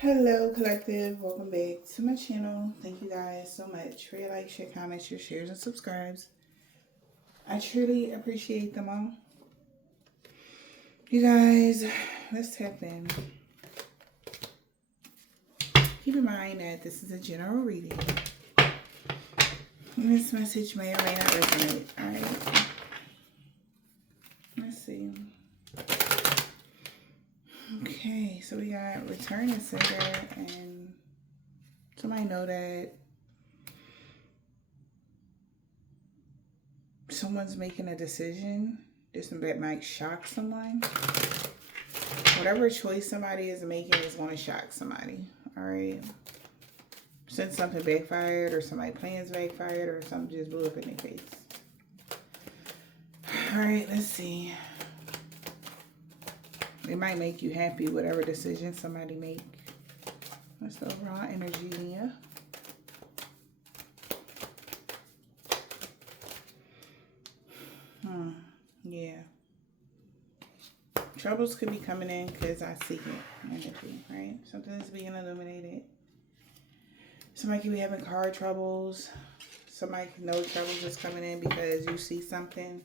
Hello, collective. Welcome back to my channel. Thank you guys so much for your likes, your comments, your shares, and subscribes. I truly appreciate them all. You guys, let's tap in. Keep in mind that this is a general reading. And this message may or may not resonate. Alright. Let's see. Okay, so we got return and sender, and somebody know that someone's making a decision. That might shock someone. Whatever choice somebody is making is going to shock somebody. Alright. Since something backfired, or somebody's plans backfired, or something just blew up in their face. Alright, let's see. It might make you happy, whatever decision somebody make. What's the raw energy here? Yeah. Troubles could be coming in because I see it. Energy, right? Something is being illuminated. Somebody could be having car troubles. Somebody could know troubles is coming in because you see something.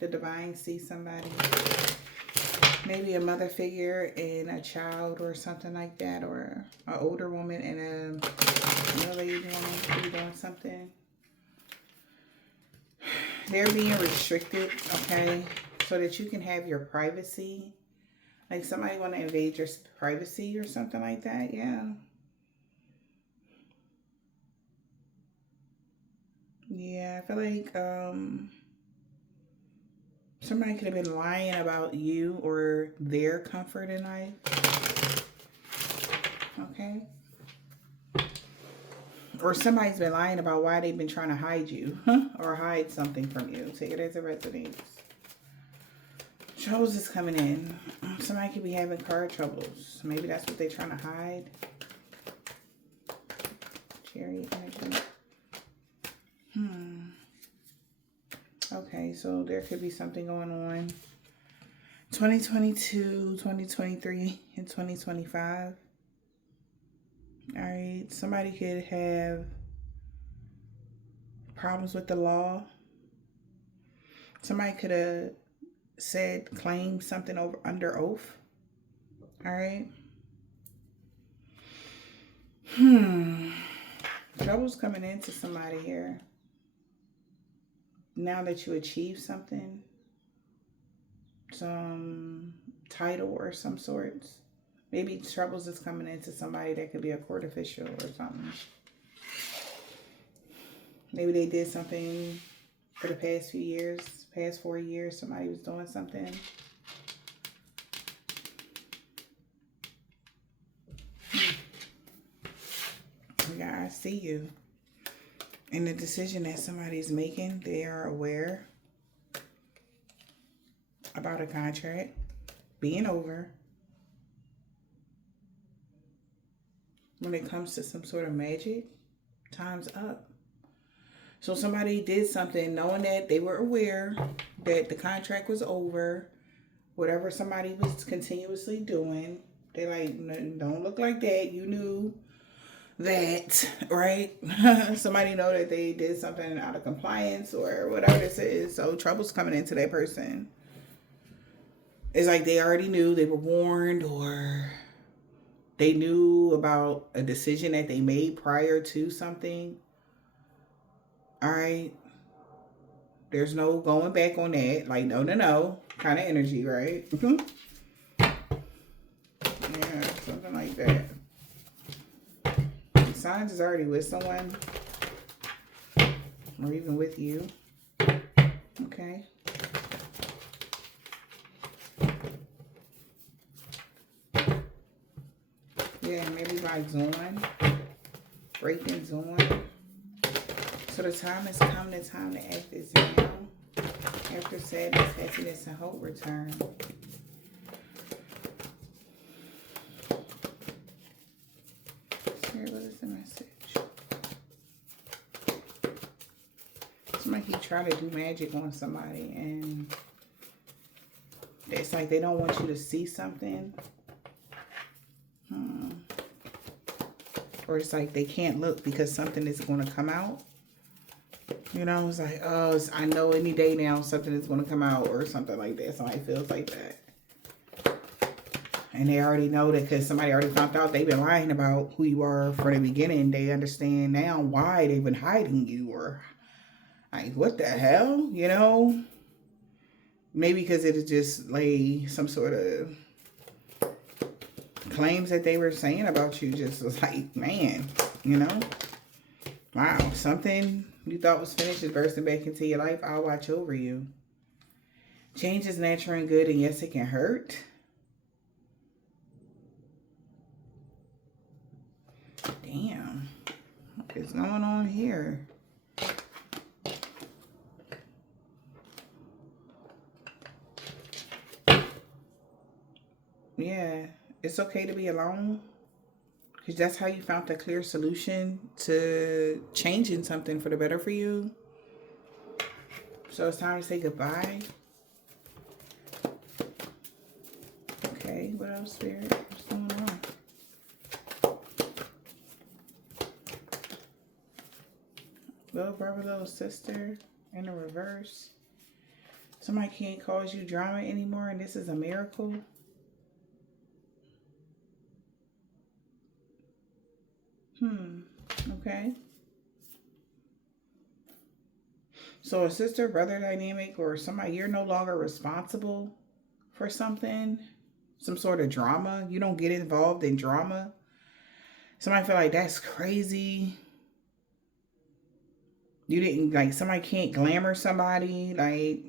The divine sees somebody. Maybe a mother figure and a child or something like that. Or an older woman and a middle-aged woman could be doing something. They're being restricted, okay, so that you can have your privacy. Like somebody want to invade your privacy or something like that, yeah. Yeah, I feel like somebody could have been lying about you or their comfort in life, okay? Or somebody's been lying about why they've been trying to hide you or hide something from you. Take it as a resonance. Troubles is coming in. Somebody could be having car troubles. Maybe that's what they're trying to hide. Chariot energy. Okay, so there could be something going on. 2022, 2023, and 2025. Alright, somebody could have problems with the law. Somebody could have claimed something under oath. Alright. Trouble's coming into somebody here. Now that you achieve something, some title or some sorts. Maybe troubles is coming into somebody that could be a court official or something. Maybe they did something for the past few years, past 4 years. Somebody was doing something. Yeah, I see you. In the decision that somebody's making, they are aware about a contract being over. When it comes to some sort of magic, time's up. So somebody did something knowing that they were aware that the contract was over. Whatever somebody was continuously doing, they like, don't look like that. You knew that, right? Somebody know that they did something out of compliance or whatever this is. So trouble's coming into that person. It's like they already knew, they were warned, or they knew about a decision that they made prior to something. All right. There's no going back on that. Like, no kind of energy, right? Yeah, something like that. The signs is already with someone. Or even with you. Okay. Yeah, maybe vibes on. Breaking's on. So the time has come, the time to act is now. After sadness, happiness, and hope return. Here, what is the message? Somebody keep trying to do magic on somebody, and it's like they don't want you to see something. Or it's like they can't look because something is going to come out. You know, it's like, oh, I know any day now something is going to come out or something like that. Somebody feels like that. And they already know that because somebody already found out they've been lying about who you are from the beginning. They understand now why they've been hiding you, or like, what the hell, you know? Maybe because it is just like some sort of claims that they were saying about you just was like, man, you know? Wow, something you thought was finished is bursting back into your life. I'll watch over you. Change is natural and good, and yes, it can hurt. Damn. What is going on here? Yeah, it's okay to be alone. Because that's how you found the clear solution to changing something for the better for you. So it's time to say goodbye. Okay, what else, Spirit? What's going on? Little brother, little sister, in the reverse. Somebody can't cause you drama anymore, and this is a miracle. Okay. So a sister, brother dynamic, or somebody, you're no longer responsible for something, some sort of drama. You don't get involved in drama. Somebody feel like that's crazy. You didn't, like, somebody can't glamour somebody, like,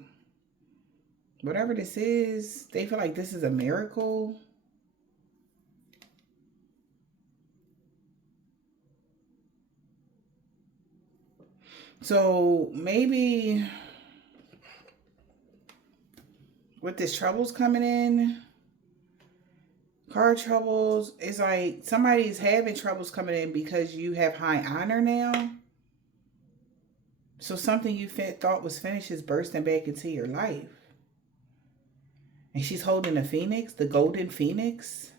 whatever this is, they feel like this is a miracle. So maybe with this troubles coming in, car troubles, it's like somebody's having troubles coming in because you have high honor now. So something you thought was finished is bursting back into your life. And she's holding a phoenix, the golden phoenix.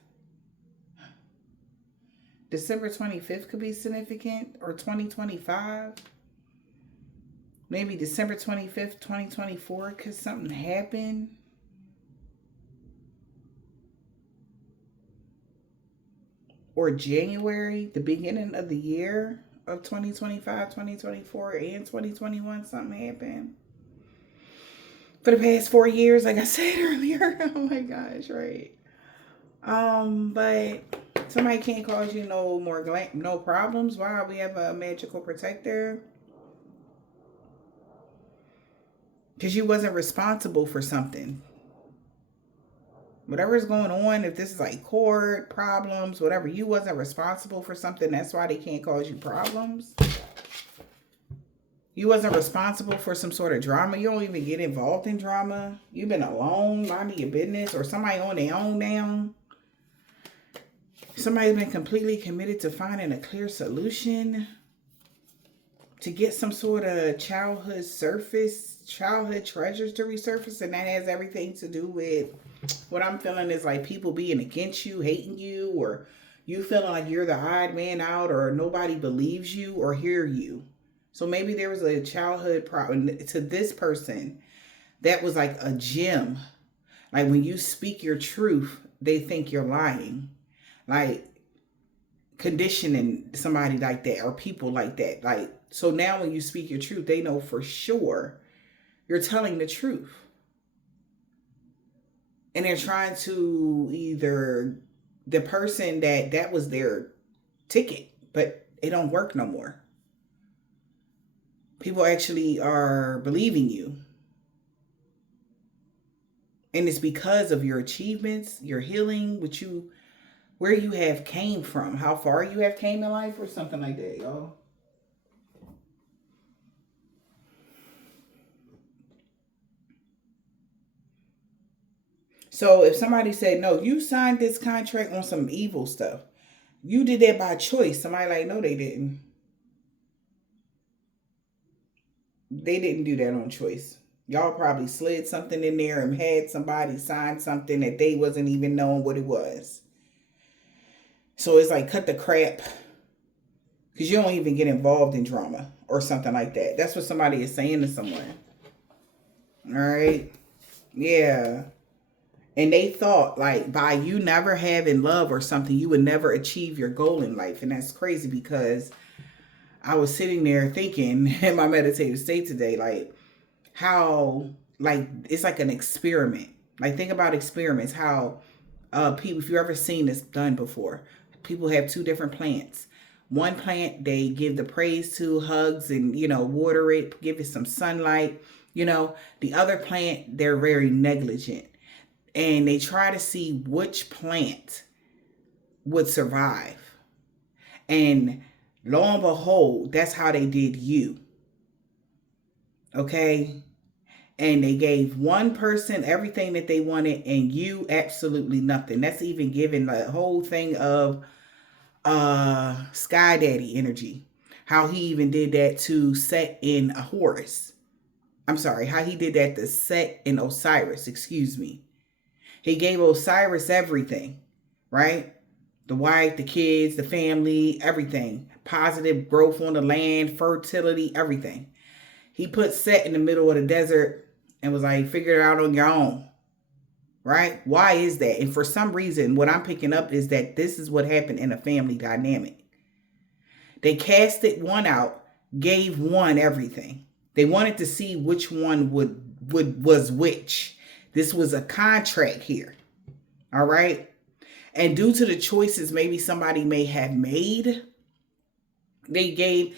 December 25th could be significant, or 2025. Maybe December 25th, 2024, because something happened. Or January, the beginning of the year of 2025, 2024, and 2021, something happened. For the past 4 years, like I said earlier. Oh my gosh, right. But somebody can't cause you no problems. Wow, we have a magical protector. Because you wasn't responsible for something. Whatever's going on, if this is like court problems, whatever, you wasn't responsible for something. That's why they can't cause you problems. You wasn't responsible for some sort of drama. You don't even get involved in drama. You've been alone, minding your business, or somebody on their own now. Somebody's been completely committed to finding a clear solution to get some sort of childhood treasures to resurface, and that has everything to do with what I'm feeling is like people being against you, hating you, or you feeling like you're the odd man out, or nobody believes you or hear you. So maybe there was a childhood problem to this person that was like a gem. Like when you speak your truth, they think you're lying. Like conditioning somebody like that, or people like that. Like, so now when you speak your truth, they know for sure you're telling the truth. And they're trying to either the person that was their ticket, but it don't work no more. People actually are believing you. And it's because of your achievements, your healing, where you have came from, how far you have came in life, or something like that, y'all. So if somebody said, no, you signed this contract on some evil stuff, you did that by choice. Somebody like, no, they didn't. They didn't do that on choice. Y'all probably slid something in there and had somebody sign something that they wasn't even knowing what it was. So it's like, cut the crap. because you don't even get involved in drama or something like that. That's what somebody is saying to someone. All right. Yeah. And they thought like by you never having love or something, you would never achieve your goal in life. And that's crazy because I was sitting there thinking in my meditative state today, like how like it's like an experiment. Like think about experiments, how people, if you ever seen this done before, people have two different plants. One plant they give the praise to, hugs and water it, give it some sunlight. The other plant they're very negligent, and they try to see which plant would survive. And lo and behold, that's how they did you. Okay? And they gave one person everything that they wanted and you absolutely nothing. That's even giving the whole thing of Sky Daddy energy. How he even did that to Set in Horus. I'm sorry, how he did that to Set in Osiris, excuse me. He gave Osiris everything, right? The wife, the kids, the family, everything. Positive growth on the land, fertility, everything. He put Set in the middle of the desert and was like, figure it out on your own. Right? Why is that? And for some reason, what I'm picking up is that this is what happened in a family dynamic. They casted one out, gave one everything. They wanted to see which one was which. This was a contract here. All right? And due to the choices maybe somebody may have made, they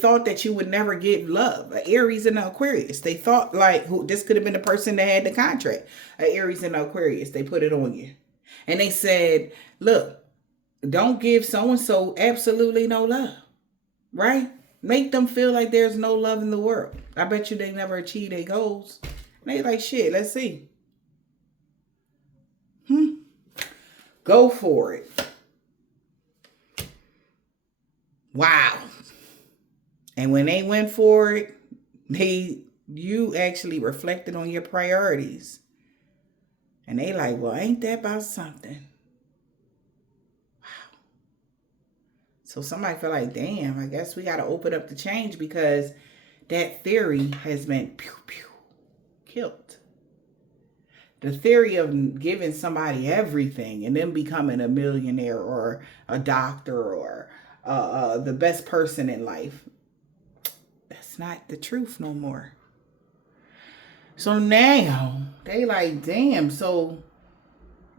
thought that you would never get love. An Aries and an Aquarius. They thought like this could have been the person that had the contract. An Aries and an Aquarius. They put it on you. And they said, look, don't give so-and-so absolutely no love. Right? Make them feel like there's no love in the world. I bet you they never achieve their goals. And they like, shit, let's see. Go for it. Wow. And when they went for it, you actually reflected on your priorities. And they like, well, ain't that about something? Wow. So somebody feel like, damn, I guess we got to open up the change because that theory has been killed. The theory of giving somebody everything and them becoming a millionaire or a doctor or the best person in life, that's not the truth no more. So now they like, damn, so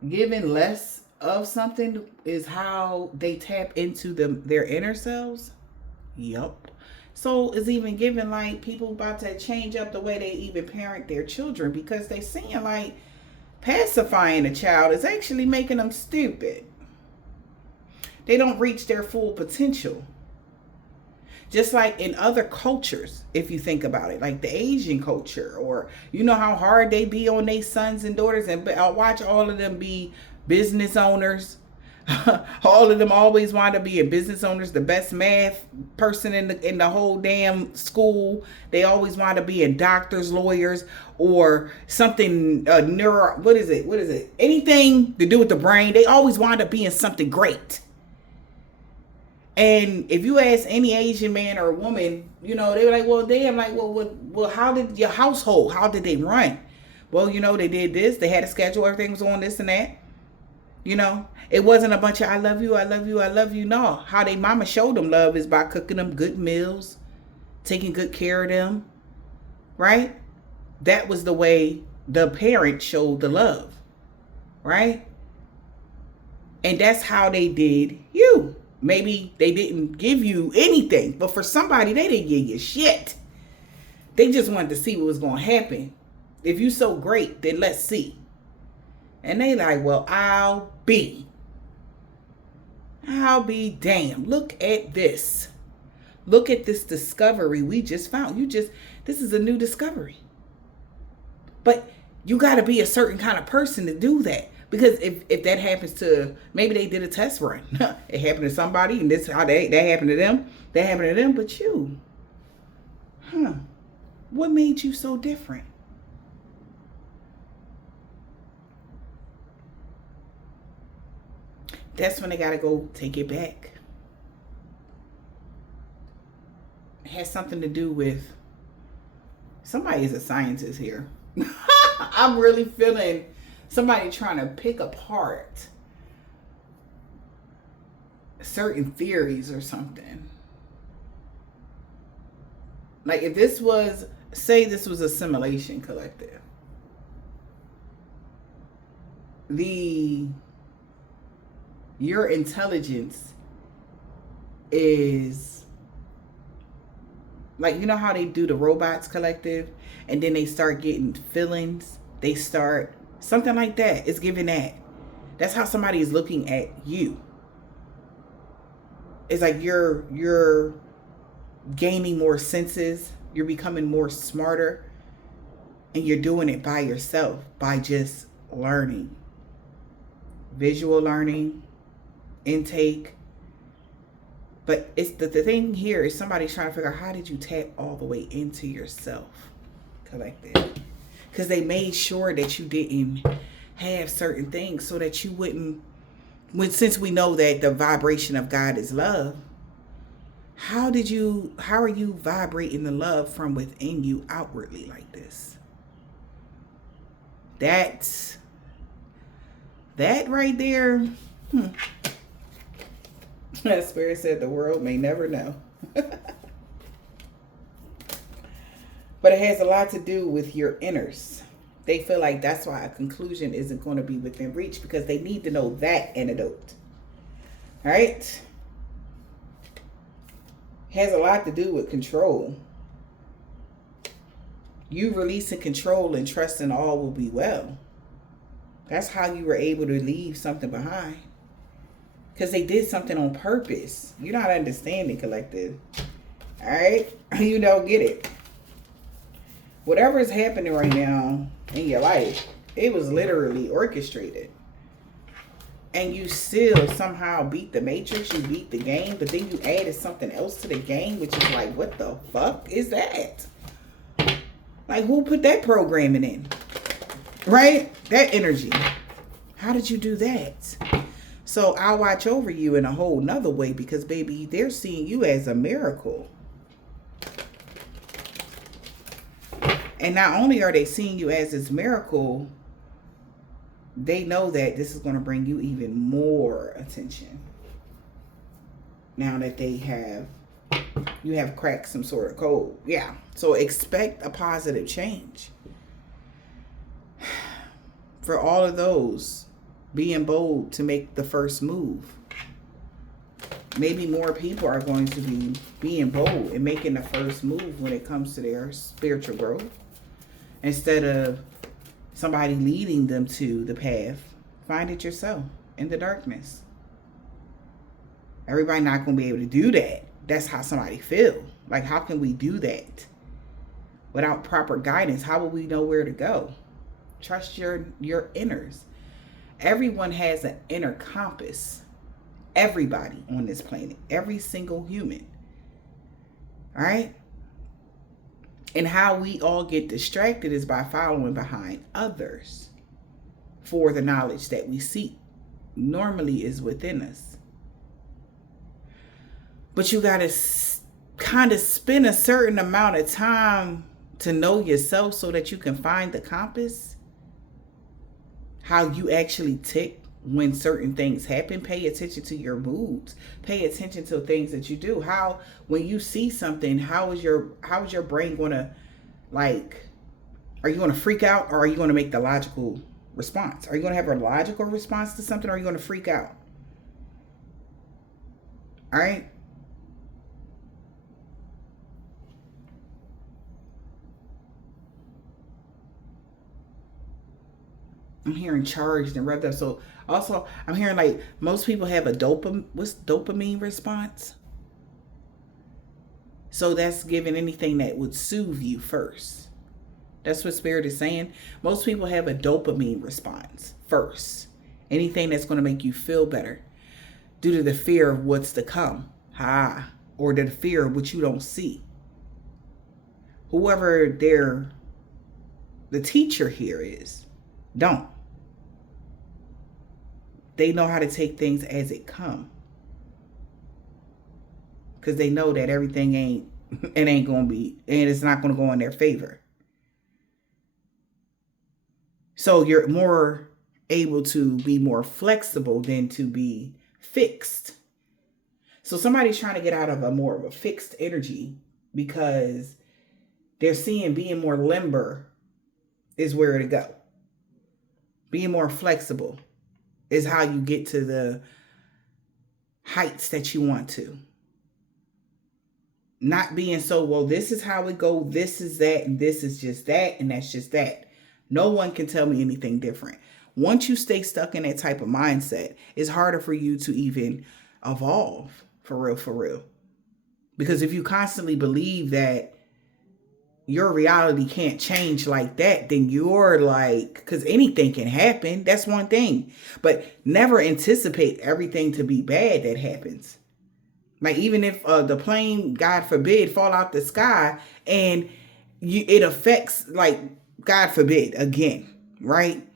giving less of something is how they tap into their inner selves? Yup. So it's even giving like people about to change up the way they even parent their children because they seeing like pacifying a child is actually making them stupid. They don't reach their full potential. Just like in other cultures, if you think about it, like the Asian culture, or you know how hard they be on their sons and daughters, and I'll watch all of them be business owners. All of them always want to be business owners, the best math person in the whole damn school. They always want to be doctors, lawyers, or something what is it? Anything to do with the brain. They always want to be in something great. And if you ask any Asian man or woman, they were like, well, damn, like, well, how did your household, how did they run? Well, they did this. They had a schedule. Everything was on this and that. It wasn't a bunch of I love you, I love you, I love you. No, how they mama showed them love is by cooking them good meals, taking good care of them, right? That was the way the parent showed the love, right? And that's how they did you. Maybe they didn't give you anything, but for somebody, they didn't give you shit. They just wanted to see what was going to happen. If you so great, then let's see. And they like, well, I'll be damned. Look at this. Look at this discovery we just found. This is a new discovery. But you got to be a certain kind of person to do that. Because if that happens to, maybe they did a test run. It happened to somebody and this how that happened to them. That happened to them, but you. What made you so different? That's when they got to go take it back. has something to do with somebody is a scientist here. I'm really feeling somebody trying to pick apart certain theories or something. Like if this was, say this was a simulation collective, your intelligence is like, you know how they do the robots collective and then they start getting feelings, they start something like that. It's giving that. That's how somebody is looking at you. It's like you're gaining more senses, you're becoming more smarter, and you're doing it by yourself, by just learning. Visual learning, intake. But it's the thing here is somebody's trying to figure out, how did you tap all the way into yourself collective? Because they made sure that you didn't have certain things so that you wouldn't, since we know that the vibration of God is love, how are you vibrating the love from within you outwardly like this? That right there, that Spirit said the world may never know. But it has a lot to do with your inners. They feel like that's why a conclusion isn't going to be within reach, because they need to know that antidote. All right? Has a lot to do with control. You releasing control and trusting all will be well. That's how you were able to leave something behind. Because they did something on purpose. You're not understanding, collective. All right? You don't get it. Whatever is happening right now in your life, it was literally orchestrated. And you still somehow beat the matrix, you beat the game, but then you added something else to the game, which is like, what the fuck is that? Like, who put that programming in? Right? That energy. How did you do that? So I'll watch over you in a whole nother way, because baby, they're seeing you as a miracle. And not only are they seeing you as this miracle, they know that this is going to bring you even more attention. Now that you have cracked some sort of code. Yeah. So expect a positive change. For all of those being bold to make the first move. Maybe more people are going to be being bold and making the first move when it comes to their spiritual growth. Instead of somebody leading them to the path, find it yourself in the darkness. Everybody not going to be able to do that. That's how somebody feel. Like, how can we do that without proper guidance? How will we know where to go? Trust your inners. Everyone has an inner compass. Everybody on this planet. Every single human. All right? And how we all get distracted is by following behind others for the knowledge that we seek. Normally is within us. But you got to kind of spend a certain amount of time to know yourself so that you can find the compass. How you actually tick when certain things happen. Pay attention to your moods. Pay attention to things that you do. How, when you see something, how is your brain going to, like, are you going to freak out, or are you going to make the logical response? Are you going to have a logical response to something, or are you going to freak out? All right? I'm hearing charged and revved up. So also, I'm hearing like most people have a dopamine response. So that's giving anything that would soothe you first. That's what Spirit is saying. Most people have a dopamine response first. Anything that's going to make you feel better due to the fear of what's to come. Or the fear of what you don't see. Whoever the teacher here is, don't. They know how to take things as it come. Because they know that everything ain't It ain't going to be, and it's not going to go in their favor. So you're more able to be more flexible than to be fixed. So somebody's trying to get out of a more of a fixed energy because they're seeing being more limber is where to go. Being more flexible is how you get to the heights that you want to. Not being so, well, this is how we go, this is that, and this is just that, and that's just that. No one can tell me anything different. Once you stay stuck in that type of mindset, it's harder for you to even evolve, for real, for real. Because if you constantly believe that your reality can't change like that, then you're like, because anything can happen. That's one thing. But never anticipate everything to be bad that happens. Like even if the plane, God forbid, fall out the sky and it affects, like, God forbid, again, right?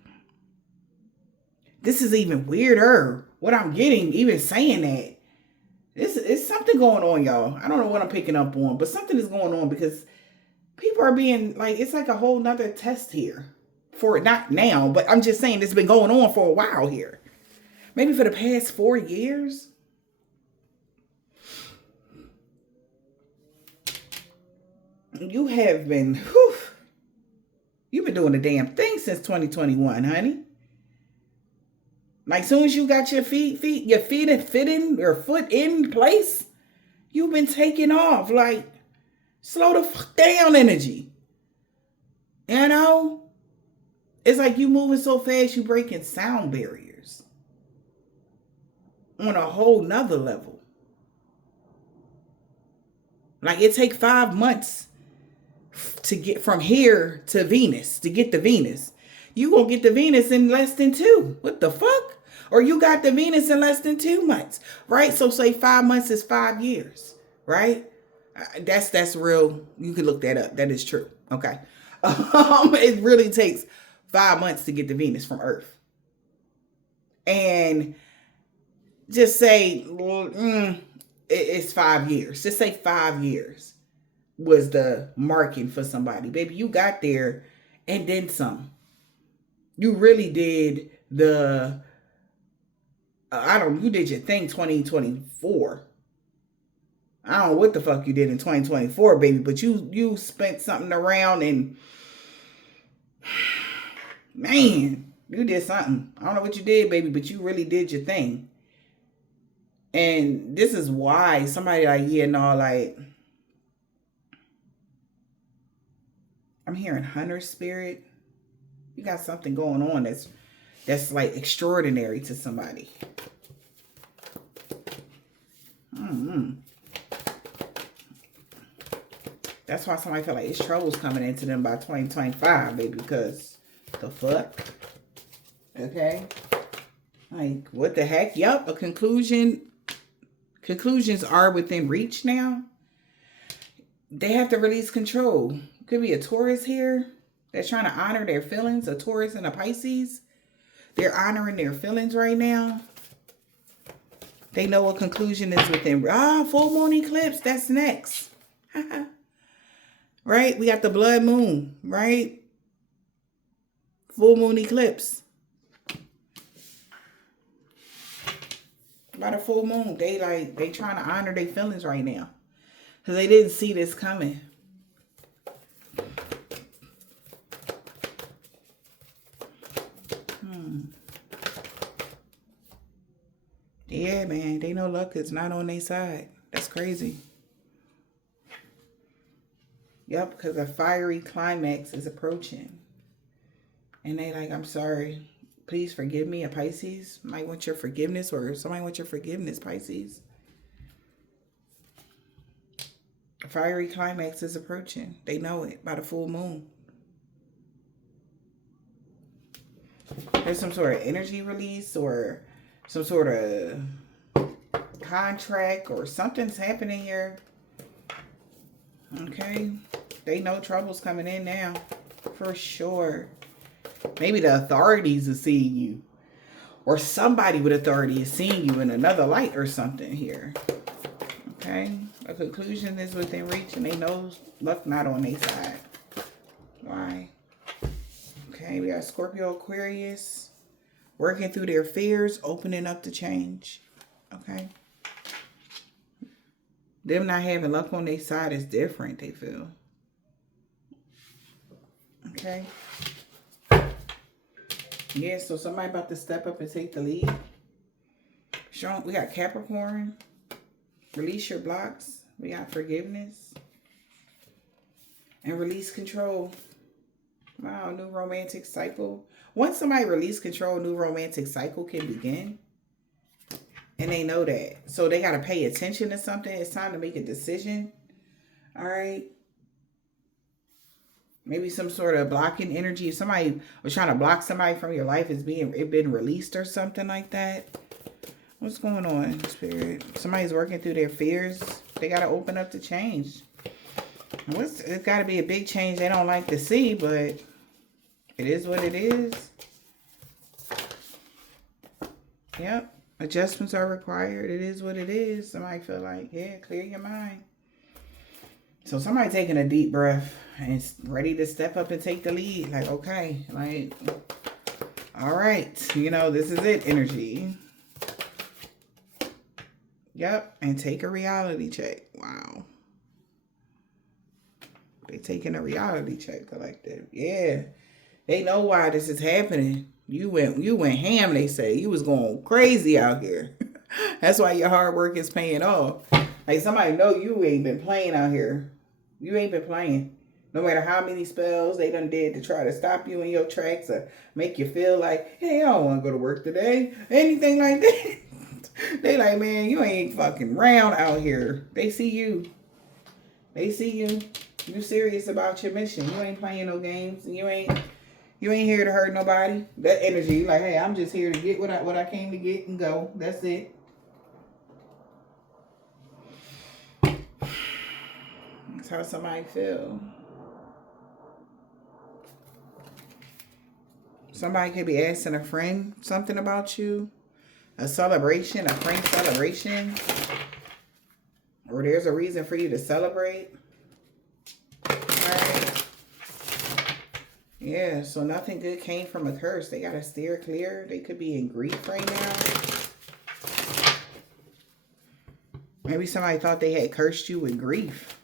This is even weirder. What I'm getting, even saying that, it's something going on, y'all. I don't know what I'm picking up on, but something is going on because people are being like, it's like a whole nother test here for it. Not now, but I'm just saying it's been going on for a while here. Maybe for the past 4 years. You have been, you've been doing the damn thing since 2021, honey. Like, soon as you got your your foot in place, you've been taking off. Like, slow the fuck down energy. You know? It's like you moving so fast, you breaking sound barriers. On a whole nother level. Like, it take 5 months to get from here to Venus, to get to Venus. You gonna get to Venus in less than 2. What the fuck? Or you got the Venus in less than 2 months, right? So say 5 months is 5 years, right? That's real. You can look that up. That is true. Okay. It really takes 5 months to get to Venus from Earth. And just say it's 5 years. Just say 5 years was the marking for somebody. Baby, you got there and then some. You really did you did your thing 2024. I don't know what the fuck you did in 2024, baby, but you spent something around and man, you did something. I don't know what you did, baby, but you really did your thing. And this is why somebody like, yeah, no, like, I'm hearing hunter spirit. You got something going on that's like extraordinary to somebody. That's why somebody feel like it's troubles coming into them by 2025, baby, because the fuck? Okay? Like, what the heck? Yup, a conclusion. Conclusions are within reach now. They have to release control. Could be a Taurus here that's trying to honor their feelings. A Taurus and a Pisces. They're honoring their feelings right now. They know a conclusion is within. Full moon eclipse. That's next. Right? We got the blood moon. Right? Full moon eclipse. By the full moon. They trying to honor their feelings right now. Because they didn't see this coming. Yeah, man. They know luck is not on their side. That's crazy. Yep, because a fiery climax is approaching. And they like, I'm sorry. Please forgive me, a Pisces. Might want your forgiveness, or somebody wants your forgiveness, Pisces. A fiery climax is approaching. They know it by the full moon. There's some sort of energy release or some sort of contract or something's happening here. Okay. They know trouble's coming in now. For sure. Maybe the authorities are seeing you. Or somebody with authority is seeing you in another light or something here. Okay. A conclusion is within reach and they know luck not on their side. Why? Okay, we got Scorpio, Aquarius. Working through their fears, opening up to change. Okay. Them not having luck on their side is different, they feel. Okay. Yeah, so somebody about to step up and take the lead. Strong. We got Capricorn. Release your blocks. We got forgiveness. And release control. Wow, new romantic cycle. Once somebody release control, new romantic cycle can begin. And they know that. So they got to pay attention to something. It's time to make a decision. All right. Maybe some sort of blocking energy. If somebody was trying to block somebody from your life, it's been released or something like that. What's going on, Spirit? Somebody's working through their fears. They got to open up to change. It's got to be a big change they don't like to see, but it is what it is. Yep. Adjustments are required. It is what it is. Somebody feel like, yeah, clear your mind. So somebody taking a deep breath and ready to step up and take the lead. Like, okay, like, all right, you know, this is it energy. Yep, and take a reality check. Wow. They taking a reality check, collective. Yeah. They know why this is happening. You went ham, they say. You was going crazy out here. That's why your hard work is paying off. Like, somebody know you ain't been playing out here. You ain't been playing. No matter how many spells they done did to try to stop you in your tracks or make you feel like, hey, I don't want to go to work today. Anything like that. They like, man, you ain't fucking round out here. They see you. They see you. You serious about your mission. You ain't playing no games. You ain't here to hurt nobody. That energy, like, hey, I'm just here to get what I came to get and go. That's it. That's how somebody feel. Somebody could be asking a friend something about you. A celebration, a friend celebration. Or there's a reason for you to celebrate. Alright. Yeah, so nothing good came from a curse. They got to steer clear. They could be in grief right now. Maybe somebody thought they had cursed you with grief.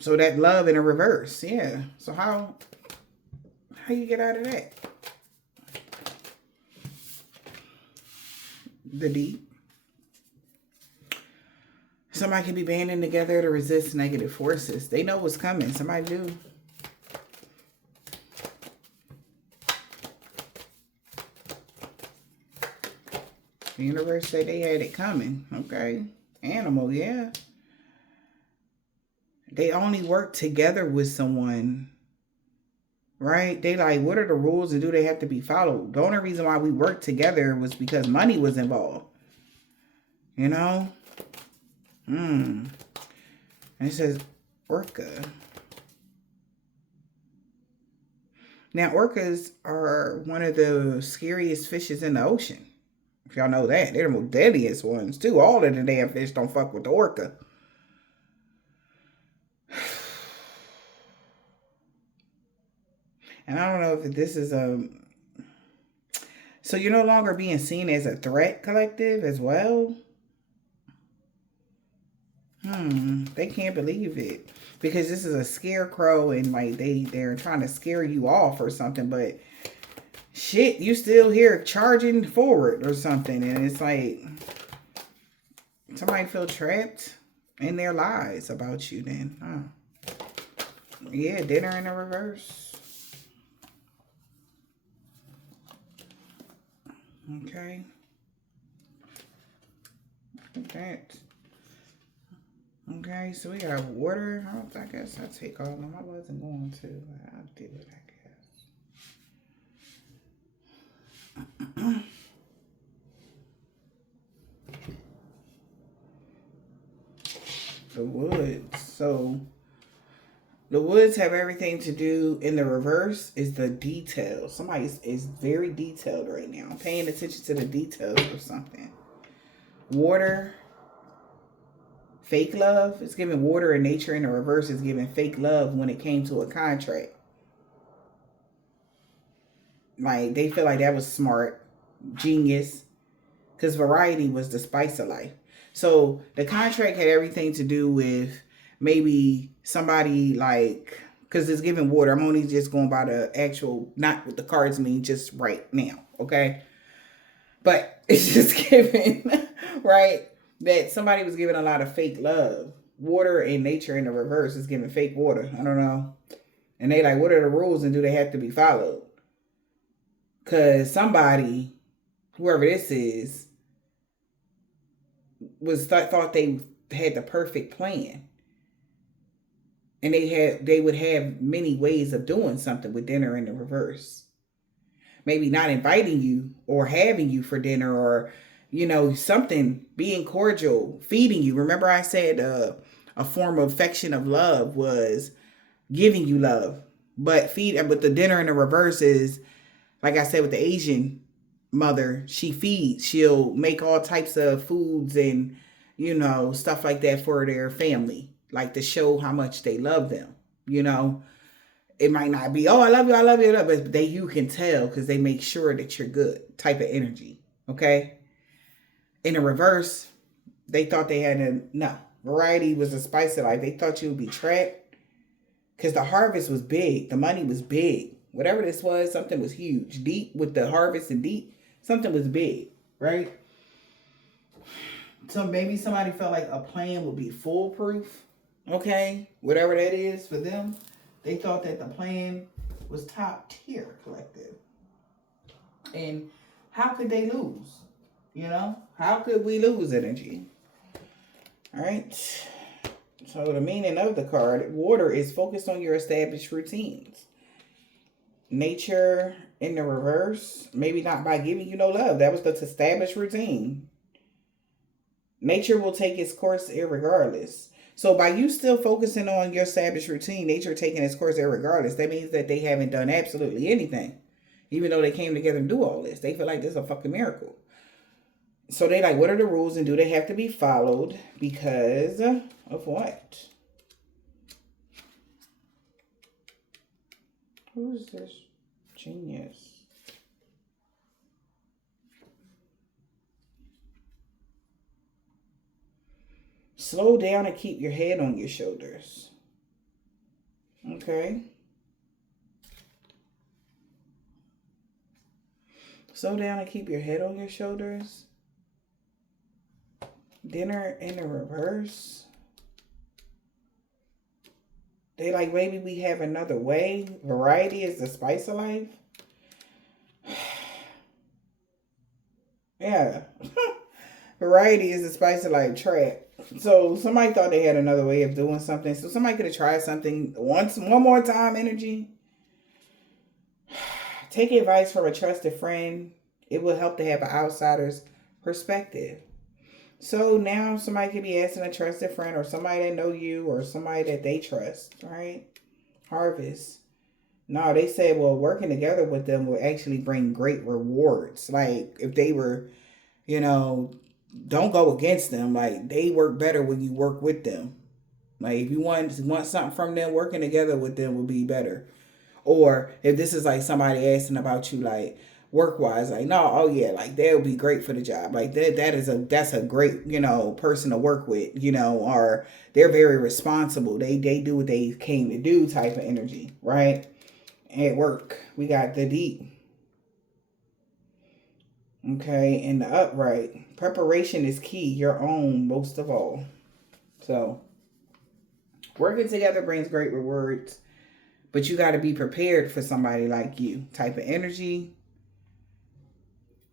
So that love in a reverse. Yeah. So how you get out of that? The deep. Somebody can be banding together to resist negative forces. They know what's coming. Somebody do. The universe said they had it coming. Okay. Animal, yeah. They only work together with someone. Right? They like, what are the rules and do they have to be followed? The only reason why we worked together was because money was involved. You know? And it says orca. Now, orcas are one of the scariest fishes in the ocean. If y'all know that. They're the most deadliest ones, too. All of the damn fish don't fuck with the orca. And I don't know if this is so you're no longer being seen as a threat, collective, as well? They can't believe it. Because this is a scarecrow and like they're trying to scare you off or something, but shit, you still here charging forward or something. And it's like somebody feel trapped in their lies about you then. Yeah, dinner in the reverse. Okay. Look at that. Okay, so we got water. I guess I'll take all of them. I wasn't going to, but I'll do it, I guess. The woods. So the woods have everything to do. In the reverse is the details. Somebody is very detailed right now. Paying attention to the details of something. Water. fake love. It's giving water and nature in the reverse is giving fake love when it came to a contract. Like, they feel like that was smart, genius, because variety was the spice of life. So the contract had everything to do with maybe somebody like, because it's giving water. I'm only just going by the actual, not what the cards mean, just right now, okay? But it's just giving, right, that somebody was giving a lot of fake love. Water and nature in the reverse is giving fake water. I don't know. And they like, what are the rules and do they have to be followed? Because somebody, whoever this is, thought they had the perfect plan, and they would have many ways of doing something with dinner in the reverse. Maybe not inviting you or having you for dinner, or something, being cordial, feeding you. Remember I said a form of affection of love was giving you love, but the dinner in the reverse is, like I said, with the Asian mother, she feeds. She'll make all types of foods and, stuff like that for their family, like to show how much they love them. It might not be, oh, I love you, I love you, but you can tell because they make sure that you're good type of energy. Okay. In the reverse, they thought they had no. Variety was the spice of life. They thought you would be trapped because the harvest was big. The money was big. Whatever this was, something was huge. Deep with the harvest and deep, something was big, right? So maybe somebody felt like a plan would be foolproof, okay? Whatever that is for them, they thought that the plan was top tier collective. And how could they lose? How could we lose energy? All right. So the meaning of the card, water is focused on your established routines. Nature in the reverse, maybe not by giving you no love. That was the established routine. Nature will take its course irregardless. So by you still focusing on your established routine, nature taking its course irregardless, that means that they haven't done absolutely anything. Even though they came together and do all this. They feel like this is a fucking miracle. So they like, what are the rules and do they have to be followed? Because of what? Who is this genius? Slow down and keep your head on your shoulders. Okay. Slow down and keep your head on your shoulders. Dinner in the reverse. They like, maybe we have another way. Variety is the spice of life. Yeah. Variety is the spice of life. Trap. So somebody thought they had another way of doing something. So somebody could have tried something one more time, energy. Take advice from a trusted friend. It will help to have an outsider's perspective. So now somebody could be asking a trusted friend or somebody that know you or somebody that they trust, right? Harvest. No, they said, well, working together with them will actually bring great rewards. Like if they were, don't go against them. Like they work better when you work with them. Like if you want something from them, working together with them would be better. Or if this is like somebody asking about you, like work wise, like no, oh yeah, like they'll be great for the job. Like that's a great person to work with, or they're very responsible. They do what they came to do type of energy, right? At work, we got the deep. Okay, and the upright. Preparation is key, your own most of all. So working together brings great rewards. But you got to be prepared for somebody like you type of energy.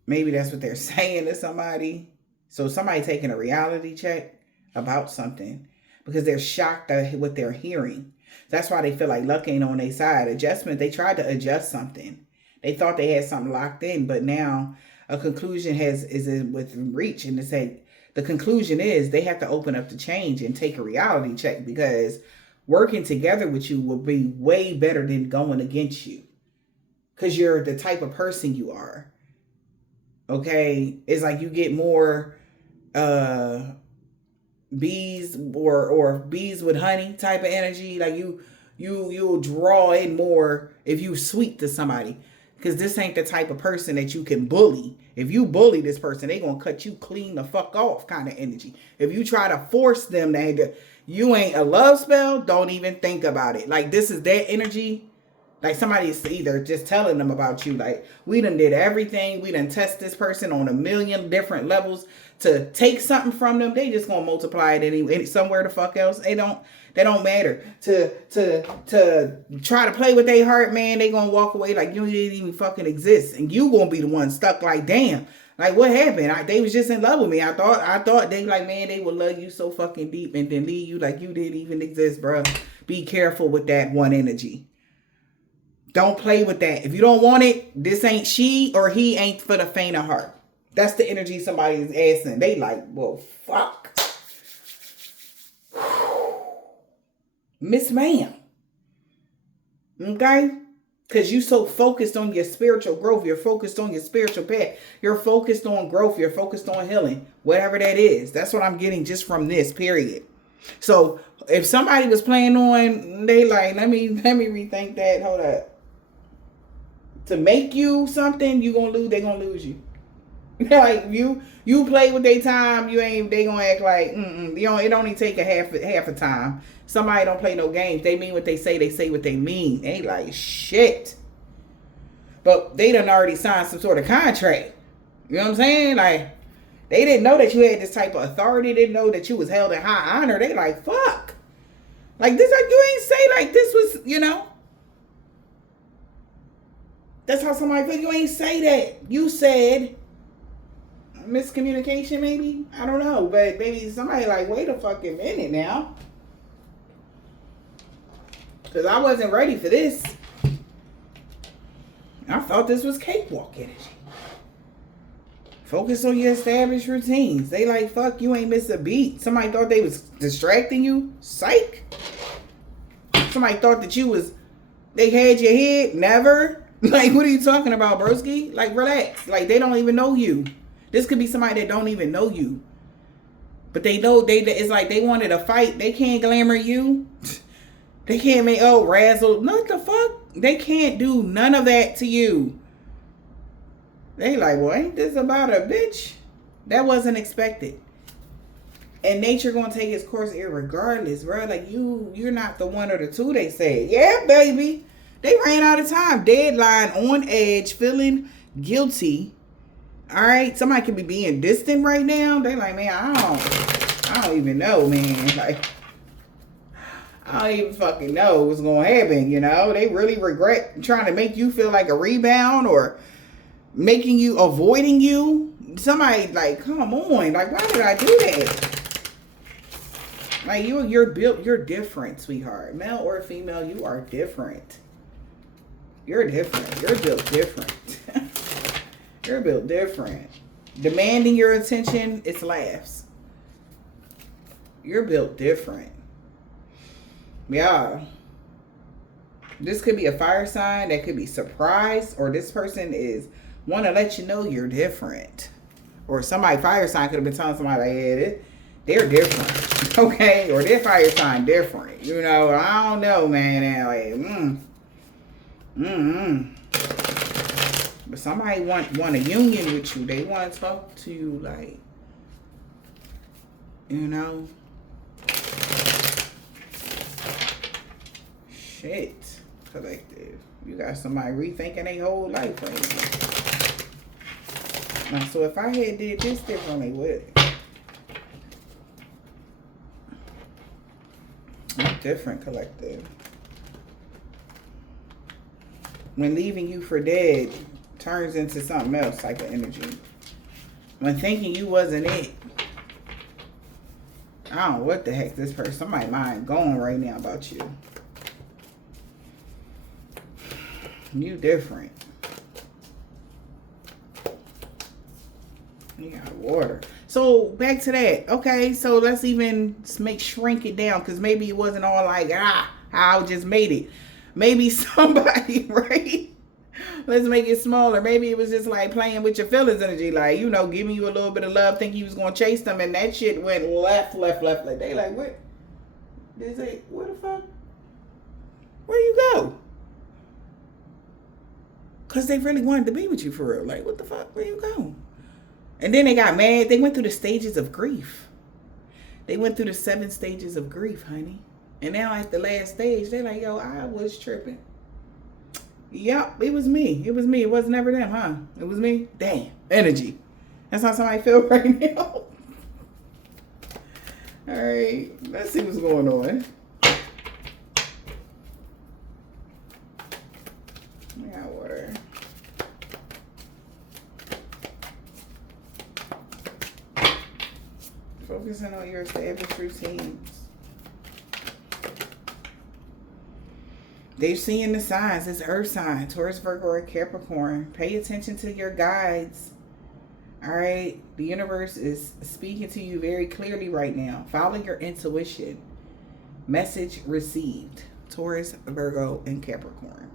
Maybe that's what they're saying to somebody. So somebody taking a reality check about something because they're shocked at what they're hearing. That's why they feel like luck ain't on their side. Adjustment, they tried to adjust something. They thought they had something locked in, but now a conclusion is within reach. And to say the conclusion is they have to open up the change and take a reality check because working together with you will be way better than going against you because you're the type of person you are. Okay, it's like you get more bees or bees with honey type of energy. Like you'll draw in more if you sweet to somebody. Because this ain't the type of person that you can bully. If you bully this person, they gonna cut you clean the fuck off kind of energy. If you try to force them to, you ain't a love spell, don't even think about it. Like this is their energy. Like somebody is either just telling them about you. Like we done did everything. We done test this person on a million different levels to take something from them. They just gonna multiply it anyway somewhere the fuck else. They don't matter. To try to play with their heart, man, they gonna walk away like you didn't even fucking exist. And you gonna be the one stuck like, damn. Like what happened? They was just in love with me. I thought they like, man, they would love you so fucking deep and then leave you like you didn't even exist, bro. Be careful with that one energy. Don't play with that. If you don't want it, this ain't she or he ain't for the faint of heart. That's the energy somebody is asking. They like, well, fuck. Miss Ma'am. Okay? Because you so focused on your spiritual growth. You're focused on your spiritual path. You're focused on growth. You're focused on healing. Whatever that is. That's what I'm getting just from this, period. So if somebody was playing on, they like, let me rethink that. Hold up. To make you something, you gonna lose. They gonna lose you. Like you play with their time. They gonna act like it only take a half a time. Somebody don't play no games. They mean what they say. They say what they mean. They like shit. But they done already signed some sort of contract. You know what I'm saying? Like they didn't know that you had this type of authority. They didn't know that you was held in high honor. They like fuck. Like this, like you ain't say like this was, you know. That's how somebody feel. You ain't say that. You said miscommunication, maybe. I don't know, but maybe somebody like, wait a fucking minute now, because I wasn't ready for this. I thought this was cakewalk energy. Focus on your established routines. They like, fuck, you ain't miss a beat. Somebody thought they was distracting you. Psych. Somebody thought that they had your head. Never. Like, what are you talking about, broski? Like, relax. Like, they don't even know you. This could be somebody that don't even know you. But they know, it's like they wanted a fight. They can't glamour you. They can't make, razzle. What the fuck? They can't do none of that to you. They like, well, ain't this about a bitch? That wasn't expected. And nature gonna take its course irregardless, bro. Like, you're not the one or the two, they said. Yeah, baby. They ran out of time. Deadline, on edge, feeling guilty. All right, somebody could be being distant right now. They like, man, I don't even know, man. Like, I don't even fucking know what's gonna happen. You know, they really regret trying to make you feel like a rebound or avoiding you. Somebody like, come on, like, why did I do that? Like, you're different, sweetheart. Male or female, you are different. You're different. You're built different. You're built different. Demanding your attention, it's laughs. You're built different. Yeah. This could be a fire sign. That could be surprise. Or this person want to let you know you're different. Or somebody, fire sign, could have been telling somebody, like, yeah, they're different. Okay? Or their fire sign different. You know, I don't know, man. Like, But somebody want a union with you. They want to talk to you, like, you know. Shit, collective. You got somebody rethinking their whole life right now. Now, so if I had did this differently, what? I'm different, collective. When leaving you for dead turns into something else, type of energy. When thinking you wasn't it. I don't know what the heck this person, somebody's mind going right now about you. You different. You got water. So back to that. Okay, so let's even shrink it down, because maybe it wasn't all like, I just made it. Maybe somebody, right? Let's make it smaller. Maybe it was just like playing with your feelings energy, like, you know, giving you a little bit of love, thinking you was gonna chase them, and that shit went left. Like they like, what? They say, where the fuck? Where you go? Cause they really wanted to be with you for real. Like, what the fuck? Where you go? And then they got mad. They went through the stages of grief. They went through the 7 stages of grief, honey. And now at the last stage, they're like, yo, I was tripping. Yup, it was me. It was me. It was never them, huh? It was me. Damn. Energy. That's how somebody feel right now. All right. Let's see what's going on. I got water. Focusing on your established routines. They're seeing the signs. It's Earth sign, Taurus, Virgo, or Capricorn. Pay attention to your guides. All right. The universe is speaking to you very clearly right now. Follow your intuition. Message received. Taurus, Virgo, and Capricorn.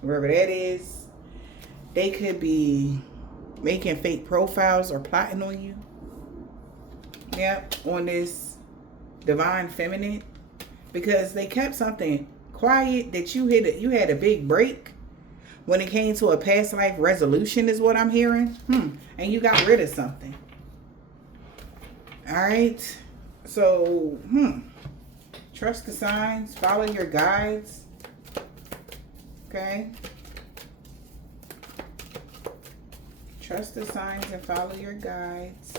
Wherever that is, they could be making fake profiles or plotting on you. Yep, on this divine feminine. Because they kept something quiet that you had a big break when it came to a past life resolution is what I'm hearing. And you got rid of something. All right. So, trust the signs. Follow your guides. Okay. Trust the signs and follow your guides.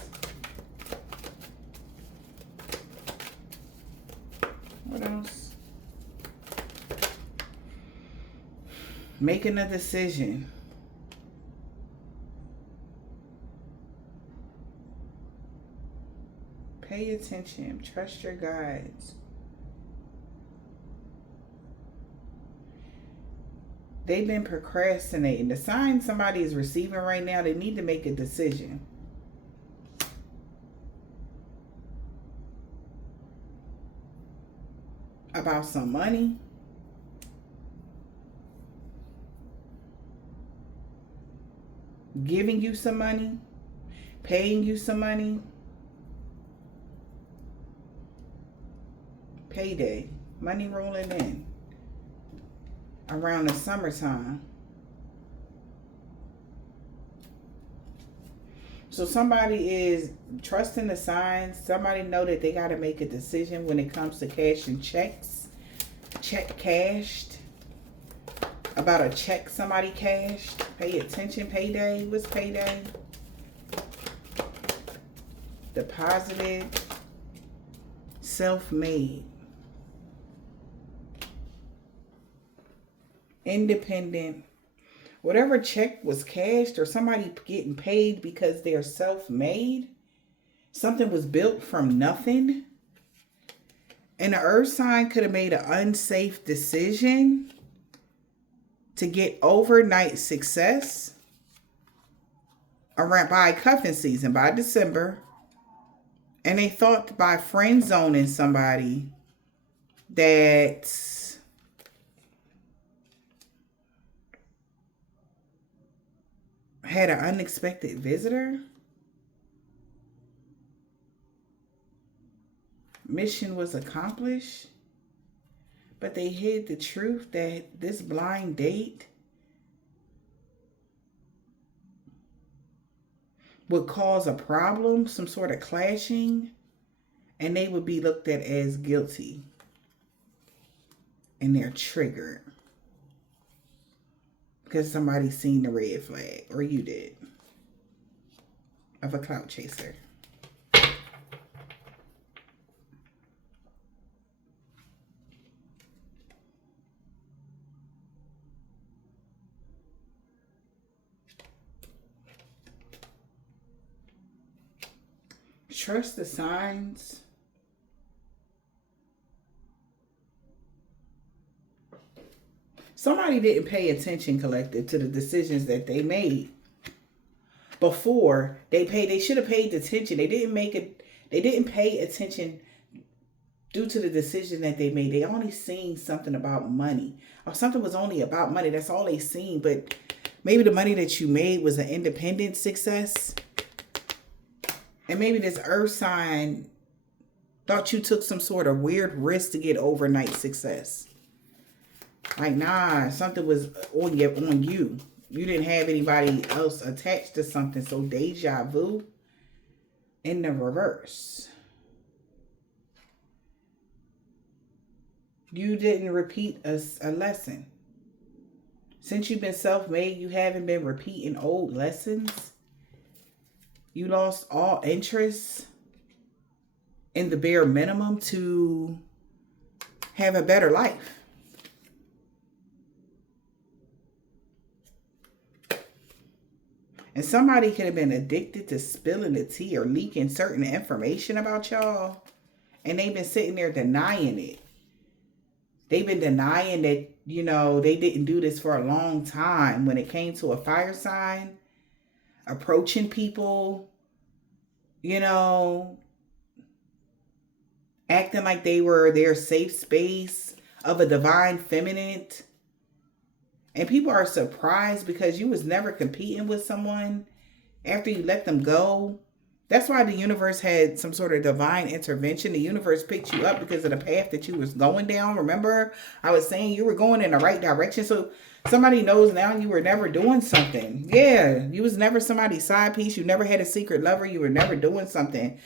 What else? Making a decision. Pay attention. Trust your guides. They've been procrastinating. The sign somebody is receiving right now, they need to make a decision. About some money. Giving you some money. Paying you some money. Payday. Money rolling in. Around the summertime. So somebody is trusting the signs. Somebody know that they got to make a decision when it comes to cashing checks. Check cashed. About a check somebody cashed. Pay attention. Payday. What's payday? Deposited. Self-made. Independent. Whatever check was cashed or somebody getting paid because they're self-made. Something was built from nothing. And the earth sign could have made an unsafe decision to get overnight success around by cuffing season, by December. And they thought by friend zoning somebody that had an unexpected visitor. Mission was accomplished. But they hid the truth that this blind date would cause a problem, some sort of clashing, and they would be looked at as guilty. And they're triggered. Because somebody seen the red flag, or you did, of a clout chaser. Trust the signs. Somebody didn't pay attention, collective, to the decisions that they made before they paid. They should have paid attention. They didn't pay attention due to the decision that they made. They only seen something about money, or something was only about money. That's all they seen. But maybe the money that you made was an independent success. And maybe this earth sign thought you took some sort of weird risk to get overnight success. Like, nah, something was on you. You didn't have anybody else attached to something. So deja vu in the reverse. You didn't repeat a lesson. Since you've been self-made, you haven't been repeating old lessons. You lost all interest in the bare minimum to have a better life. And somebody could have been addicted to spilling the tea or leaking certain information about y'all. And they've been sitting there denying it. They've been denying that, they didn't do this for a long time. When it came to a fire sign, approaching people, acting like they were their safe space of a divine feminine. And people are surprised because you was never competing with someone after you let them go. That's why the universe had some sort of divine intervention. The universe picked you up because of the path that you was going down. Remember, I was saying you were going in the right direction. So somebody knows now you were never doing something. Yeah, you was never somebody's side piece. You never had a secret lover. You were never doing something.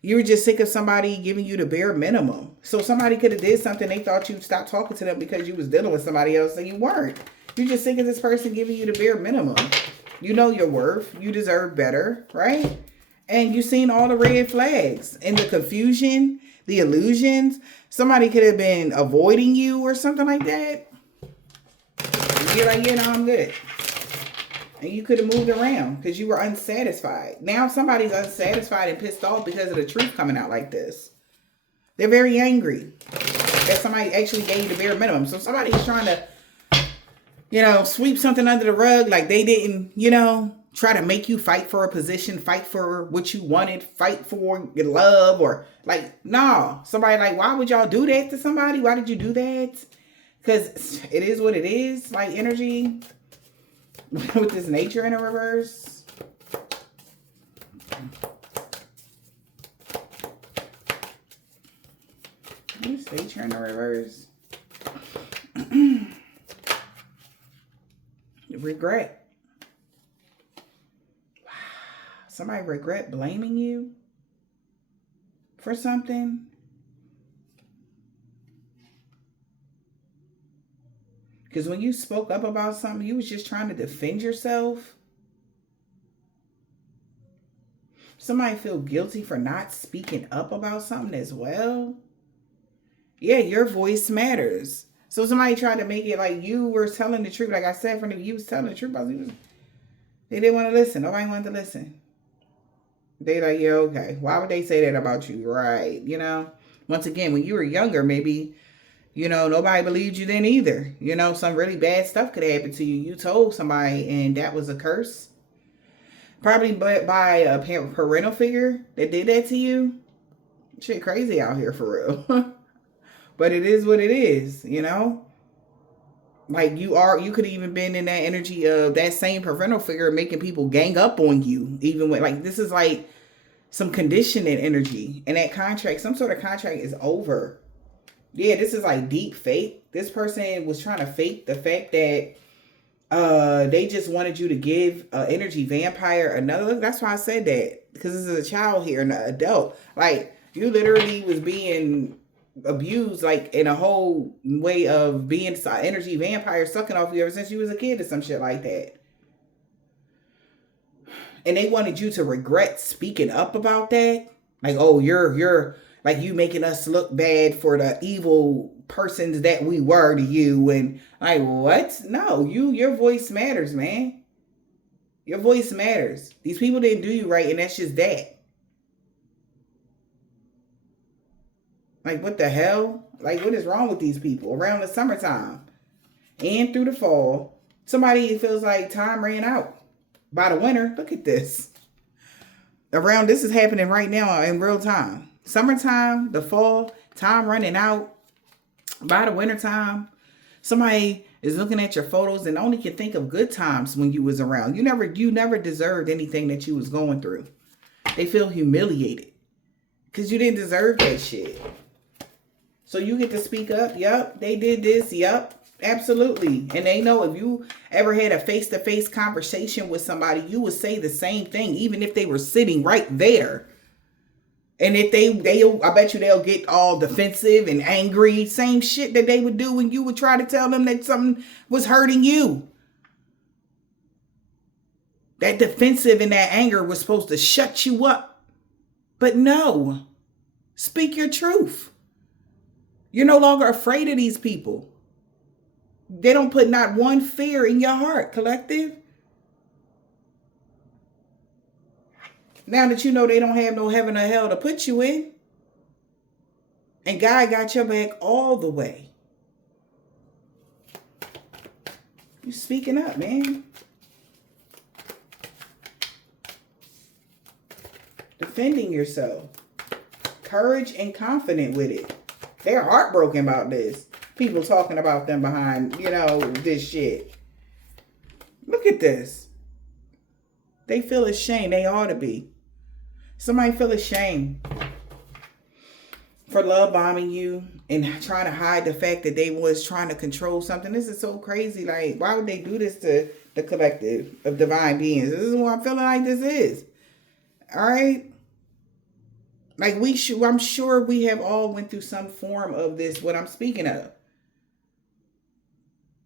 You were just sick of somebody giving you the bare minimum. So somebody could have did something. They thought you stopped talking to them because you was dealing with somebody else and you weren't. You're just sick of this person giving you the bare minimum. You know your worth. You deserve better, right? And you've seen all the red flags and the confusion, the illusions. Somebody could have been avoiding you or something like that. You're like, I'm good. And you could have moved around because you were unsatisfied. Now somebody's unsatisfied and pissed off because of the truth coming out like this. They're very angry that somebody actually gave the bare minimum. So somebody's trying to, sweep something under the rug like they didn't, try to make you fight for a position, fight for what you wanted, fight for your love, or like, no. Somebody like, why would y'all do that to somebody? Why did you do that? Because it is what it is, like energy with this nature in a reverse. This nature in a reverse. Regret. Somebody regret blaming you for something. Because when you spoke up about something, you was just trying to defend yourself. Somebody feel guilty for not speaking up about something as well. Yeah, your voice matters. So somebody tried to make it like you were telling the truth. Like I said, you was telling the truth. They didn't want to listen. Nobody wanted to listen. They like, yeah, okay. Why would they say that about you? Right. Once again, when you were younger, maybe, nobody believed you then either. Some really bad stuff could happen to you. You told somebody and that was a curse. Probably by a parental figure that did that to you. Shit crazy out here for real. But it is what it is, Like you could even been in that energy of that same parental figure making people gang up on you. Even when, like, this is like some conditioning energy. And that contract, some sort of contract is over. Yeah, this is like deep fake. This person was trying to fake the fact that they just wanted you to give energy vampire another look. That's why I said that. Because this is a child here and an adult. Like, you literally was being abused, like, in a whole way of being energy vampire sucking off you ever since you was a kid or some shit like that. And they wanted you to regret speaking up about that. Like, oh, you're like, you making us look bad for the evil persons that we were to you. And like, what? No, your voice matters, man. Your voice matters. These people didn't do you right, and that's just that. Like, what the hell? Like, what is wrong with these people around the summertime and through the fall? Somebody feels like time ran out by the winter. Look at this. This is happening right now in real time. Summertime, the fall, time running out. By the wintertime, somebody is looking at your photos and only can think of good times when you was around. You never deserved anything that you was going through. They feel humiliated because you didn't deserve that shit. So you get to speak up. Yup, they did this. Yup, absolutely. And they know if you ever had a face-to-face conversation with somebody, you would say the same thing, even if they were sitting right there. And if I bet you they'll get all defensive and angry. Same shit that they would do when you would try to tell them that something was hurting you. That defensive and that anger was supposed to shut you up. But no, speak your truth. You're no longer afraid of these people. They don't put not one fear in your heart, collective. Now that you know they don't have no heaven or hell to put you in. And God got your back all the way. You speaking up, man. Defending yourself. Courage and confident with it. They're heartbroken about this. People talking about them behind, this shit. Look at this. They feel ashamed. They ought to be. Somebody feel ashamed for love bombing you and trying to hide the fact that they was trying to control something. This is so crazy. Like, why would they do this to the collective of divine beings? This is what I'm feeling like this is. All right? Like I'm sure we have all went through some form of this, what I'm speaking of.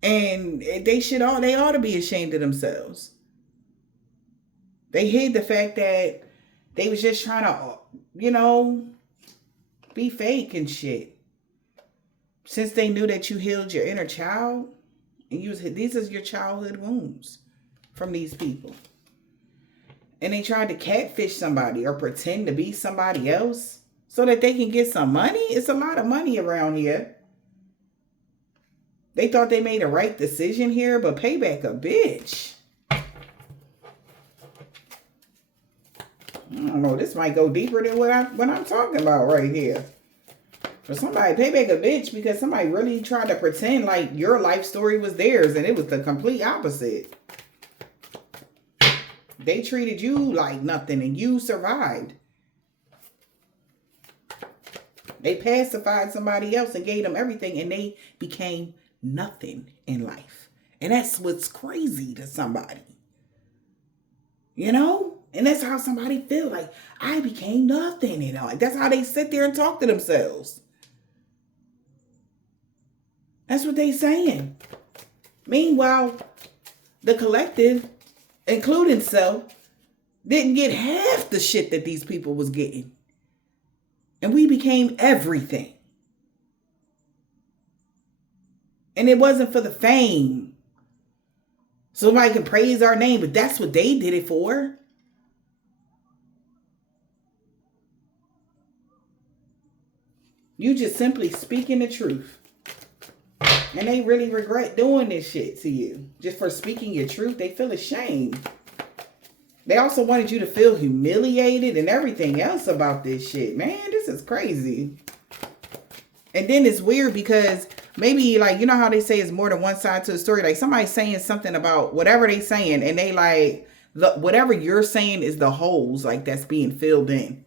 And they ought to be ashamed of themselves. They hid the fact that they was just trying to, be fake and shit. Since they knew that you healed your inner child, and these are your childhood wounds from these people. And they tried to catfish somebody or pretend to be somebody else so that they can get some money. It's a lot of money around here. They thought they made a right decision here, but payback a bitch. I don't know. This might go deeper than what I'm talking about right here. For somebody, payback a bitch because somebody really tried to pretend like your life story was theirs and it was the complete opposite. They treated you like nothing and you survived. They pacified somebody else and gave them everything and they became nothing in life. And that's what's crazy to somebody. And that's how somebody feel like, I became nothing. That's how they sit there and talk to themselves. That's what they saying. Meanwhile, the collective, including self, didn't get half the shit that these people was getting. And we became everything. And it wasn't for the fame. Somebody can praise our name, but that's what they did it for. You just simply speaking the truth. And they really regret doing this shit to you. Just for speaking your truth, they feel ashamed. They also wanted you to feel humiliated and everything else about this shit. Man, this is crazy. And then it's weird because maybe like, how they say it's more than one side to the story. Like somebody's saying something about whatever they saying and they like, whatever you're saying is the holes like that's being filled in.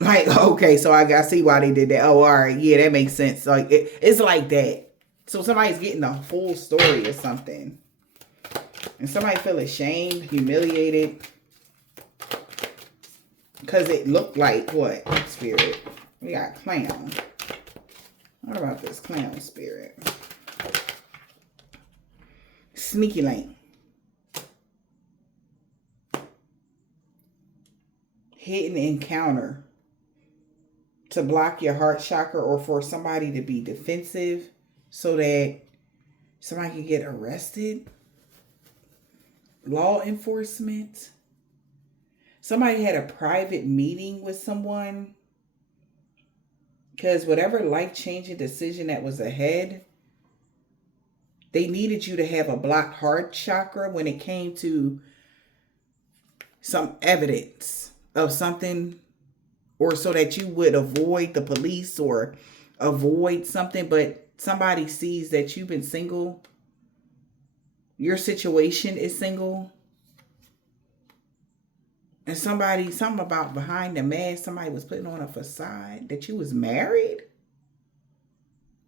Like, okay, so I see why they did that. Oh, all right. Yeah, that makes sense. Like it's like that. So somebody's getting the full story or something. And somebody feel ashamed, humiliated. Because it looked like what? Spirit. We got clown. What about this clown spirit? Sneaky link. Hidden encounter. To block your heart chakra or for somebody to be defensive so that somebody can get arrested. Law enforcement. Somebody had a private meeting with someone because whatever life-changing decision that was ahead, they needed you to have a blocked heart chakra when it came to some evidence of something or so that you would avoid the police or avoid something, but somebody sees that you've been single, your situation is single, and something about behind the mask, somebody was putting on a facade that you was married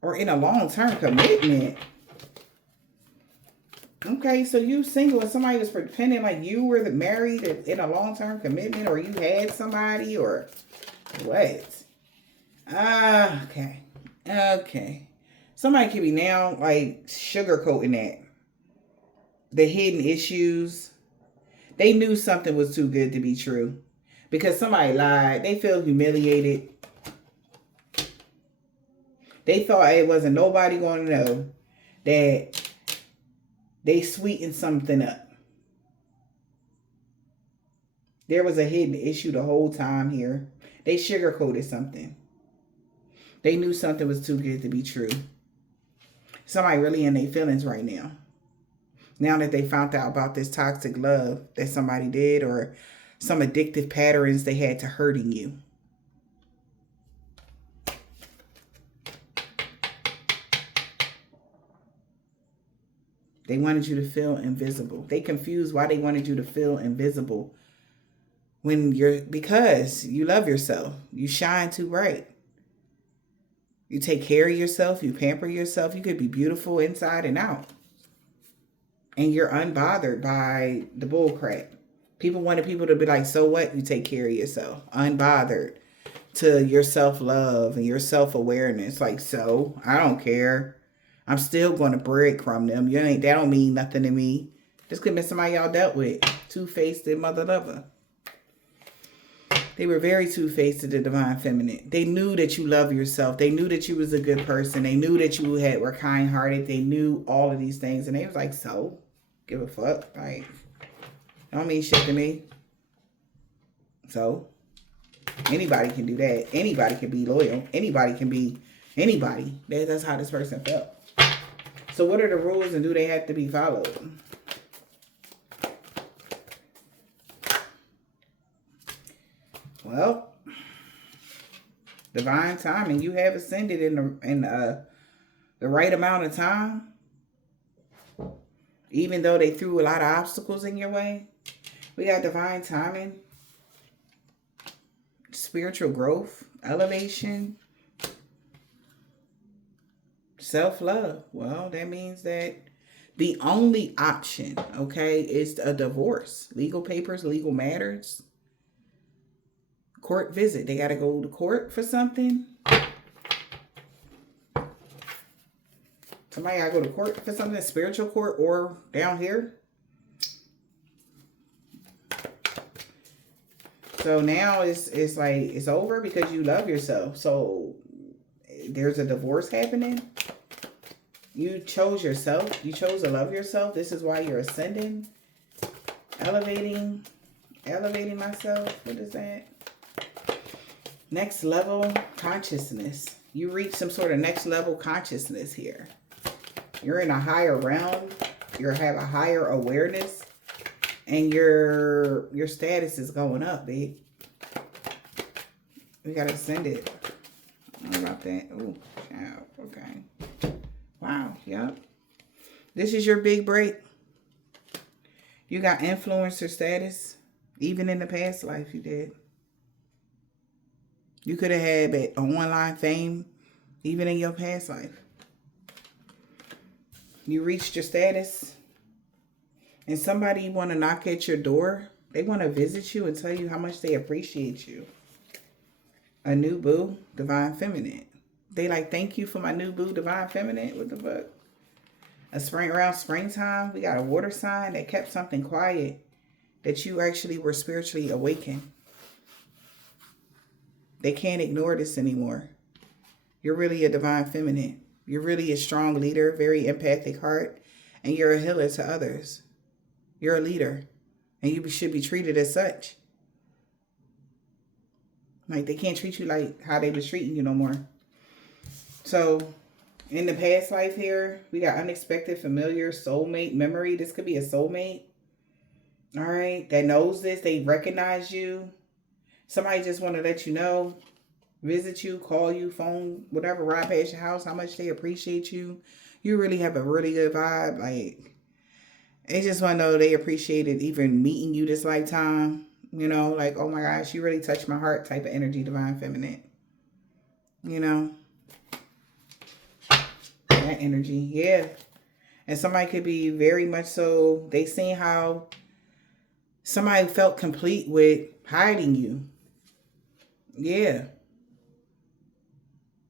or in a long-term commitment. Okay, so you single and somebody was pretending like you were married in a long-term commitment, or you had somebody, or what? Okay. Okay. Somebody could be now like sugarcoating that. The hidden issues. They knew something was too good to be true because somebody lied. They feel humiliated. They thought it wasn't nobody going to know that they sweetened something up. There was a hidden issue the whole time here. They sugarcoated something. They knew something was too good to be true. Somebody really in their feelings right now. Now that they found out about this toxic love that somebody did, or some addictive patterns they had to hurting you. They wanted you to feel invisible. They confused why they wanted you to feel invisible because you love yourself. You shine too bright. You take care of yourself. You pamper yourself. You could be beautiful inside and out. And you're unbothered by the bull crap. People wanted people to be like, so what? You take care of yourself. Unbothered to your self-love and your self-awareness. Like, so, I don't care. I'm still going to breadcrumb them. That don't mean nothing to me. This could have been somebody y'all dealt with. Two-faced mother lover. They were very two-faced to the divine feminine. They knew that you love yourself. They knew that you was a good person. They knew that you were kind-hearted. They knew all of these things. And they was like, so, give a fuck. Like, don't mean shit to me. So, anybody can do that. Anybody can be loyal. Anybody can be anybody. That's how this person felt. So what are the rules and do they have to be followed? Well, divine timing. You have ascended in the right amount of time. Even though they threw a lot of obstacles in your way. We got divine timing. Spiritual growth. Elevation. Self-love. Well, that means that the only option, okay, is a divorce. Legal papers, legal matters. Court visit. They got to go to court for something. Somebody got to go to court for something, spiritual court or down here. So now it's like it's over because you love yourself. So there's a divorce happening. You chose yourself. You chose to love yourself. This is why you're ascending. Elevating myself. What is that? Next level consciousness. You reach some sort of next level consciousness here. You're in a higher realm. You have a higher awareness. And your status is going up, babe. We got to ascend it. What about that? Oh, child. Okay. Wow. Yep. This is your big break. You got influencer status. Even in the past life you did. You could have had that online fame even in your past life. You reached your status. And somebody want to knock at your door. They want to visit you and tell you how much they appreciate you. A new boo, divine feminine. They like, thank you for my new boo, divine feminine. What the fuck? Around springtime, we got a water sign that kept something quiet. That you actually were spiritually awakened. They can't ignore this anymore. You're really a divine feminine. You're really a strong leader, very empathic heart. And you're a healer to others. You're a leader. And you should be treated as such. Like, they can't treat you like how they was treating you no more. So, in the past life here, we got unexpected, familiar, soulmate, memory. This could be a soulmate. All right. That knows this. They recognize you. Somebody just want to let you know, visit you, call you, phone, whatever, ride past your house, how much they appreciate you. You really have a really good vibe. Like, they just want to know they appreciated even meeting you this lifetime. You know, like, oh my gosh, you really touched my heart type of energy, divine feminine. You know, that energy, yeah. And somebody could be very much so, they seen how somebody felt complete with hiding you. Yeah.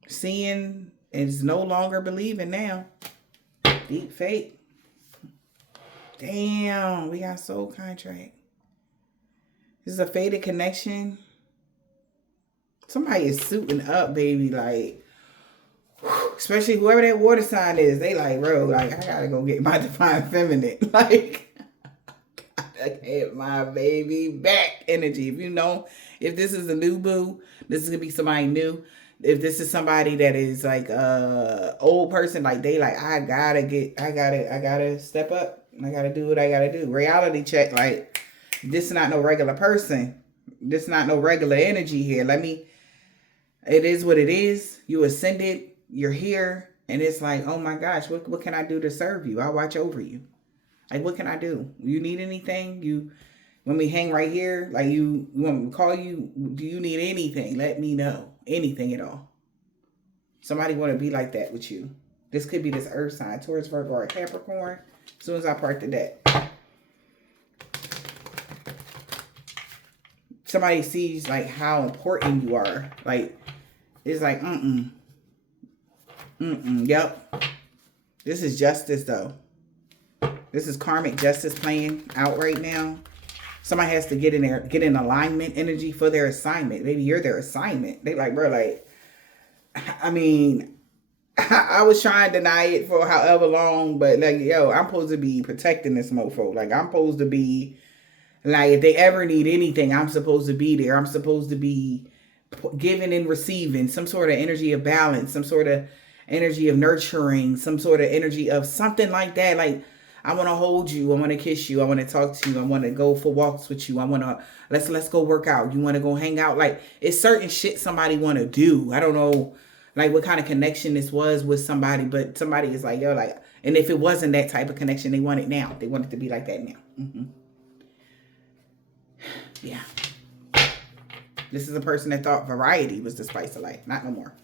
Seeing is no longer believing now. Deep fate. Damn, we got soul contract. This is a fated connection. Somebody is suiting up, baby. Like, especially whoever that water sign is. They like, bro, like, I gotta go get my divine feminine. Like, I gotta get my baby back energy. If you know, if this is a new boo, this is gonna be somebody new. If this is somebody that is like old person, like they like, I gotta step up. I gotta do what I gotta do. Reality check, like, this is not no regular person. This is not no regular energy here. It is what it is. You ascended, you're here, and it's like, oh my gosh, what can I do to serve you? I'll watch over you. Like, what can I do? You need anything? When we hang right here, like you want me to call you, do you need anything? Let me know. Anything at all. Somebody want to be like that with you. This could be this earth sign, Taurus, Virgo, or Capricorn. As soon as I part to that. Somebody sees like how important you are. Like, it's like, yep. This is justice though. This is karmic justice playing out right now. Somebody has to get in there, get in alignment energy for their assignment. Maybe you're their assignment. They like, bro, like, I mean, I was trying to deny it for however long, but like, yo, I'm supposed to be protecting this mofo. Like, I'm supposed to be, like, if they ever need anything, I'm supposed to be there. I'm supposed to be giving and receiving some sort of energy of balance, some sort of energy of nurturing, some sort of energy of something like that. Like, I want to hold you. I want to kiss you. I want to talk to you. I want to go for walks with you. I want to, let's go work out. You want to go hang out? Like, it's certain shit somebody want to do. I don't know, like, what kind of connection this was with somebody, but somebody is like, yo, like, and if it wasn't that type of connection, they want it now. They want it to be like that now. Yeah. This is a person that thought variety was the spice of life. Not no more.